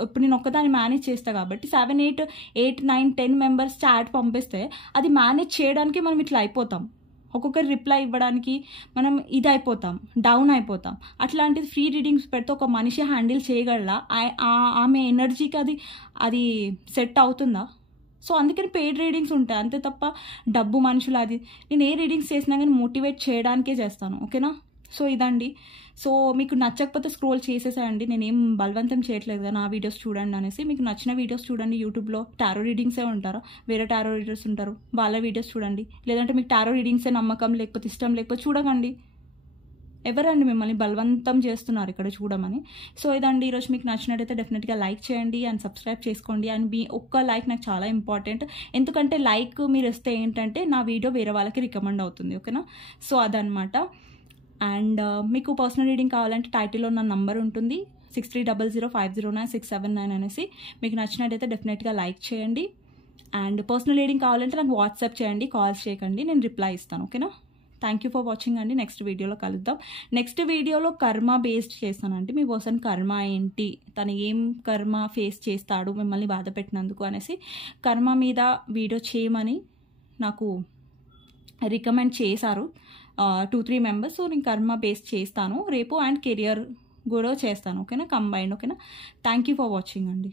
ఇప్పుడు నేను ఒక్కదాన్ని మేనేజ్ చేస్తాను కాబట్టి 7-8-9-10 మెంబర్స్ చాట్ పంపిస్తే అది మేనేజ్ చేయడానికి మనం ఇట్లా అయిపోతాం, ఒక్కొక్కరు రిప్లై ఇవ్వడానికి మనం ఇది అయిపోతాం, డౌన్ అయిపోతాం. అట్లాంటిది ఫ్రీ రీడింగ్స్ పెడితే ఒక మనిషి హ్యాండిల్ చేయగలరా? ఆమె ఎనర్జీకి అది సెట్ అవుతుందా? సో అందుకని పెయిడ్ రీడింగ్స్ ఉంటాయి, అంతే తప్ప డబ్బు మనుషులు అది నేను ఏ రీడింగ్స్ చేసినా కానీ మోటివేట్ చేయడానికే చేస్తాను, ఓకేనా? సో ఇదండి. సో మీకు నచ్చకపోతే స్క్రోల్ చేసేసాయండి, నేనేం బలవంతం చేయట్లేదు కదా, నా వీడియోస్ చూడండి అనేసి. మీకు నచ్చిన వీడియోస్ చూడండి, యూట్యూబ్లో టారో రీడింగ్సే ఉంటారా, వేరే టారో రీడర్స్ ఉంటారు, వాళ్ళ వీడియోస్ చూడండి. లేదంటే మీకు టారో రీడింగ్సే నమ్మకం లేకపోతే ఇష్టం లేకపోతే చూడకండి. ఎవరండి మిమ్మల్ని బలవంతం చేస్తున్నారు ఇక్కడ చూడమని? సో ఇదండి, ఈరోజు మీకు నచ్చినట్టయితే డెఫినెట్గా లైక్ చేయండి అండ్ సబ్స్క్రైబ్ చేసుకోండి. అండ్ మీ ఒక్క లైక్ నాకు చాలా ఇంపార్టెంట్, ఎందుకంటే లైక్ మీరు ఇస్తే ఏంటంటే నా వీడియో వేరే వాళ్ళకి రికమెండ్ అవుతుంది, ఓకేనా? సో అదనమాట. అండ్ మీకు పర్సనల్ రీడింగ్ కావాలంటే టైటిల్లో నా నంబర్ ఉంటుంది, 6300509679 అనేసి. మీకు నచ్చినట్టయితే డెఫినెట్గా లైక్ చేయండి. అండ్ పర్సనల్ రీడింగ్ కావాలంటే నాకు వాట్సాప్ చేయండి, కాల్స్ చేయకండి, నేను రిప్లై ఇస్తాను, ఓకేనా? థ్యాంక్ యూ ఫర్ వాచింగ్ అండి. నెక్స్ట్ వీడియోలో కలుద్దాం. నెక్స్ట్ వీడియోలో కర్మ బేస్డ్ చేస్తానండి, మీ పర్సన్ కర్మ ఏంటి, తను ఏం కర్మ ఫేస్ చేస్తాడు మిమ్మల్ని బాధ పెట్టినందుకు అనేసి కర్మ మీద వీడియో చేయమని నాకు రికమెండ్ చేశారు 2-3 మెంబర్స్. సో నేను కర్మ బేస్ చేస్తాను రేపు, అండ్ కెరియర్ కూడా చేస్తాను, ఓకేనా? కంబైన్డ్, ఓకేనా? థ్యాంక్ యూ ఫర్ వాచింగ్ అండి.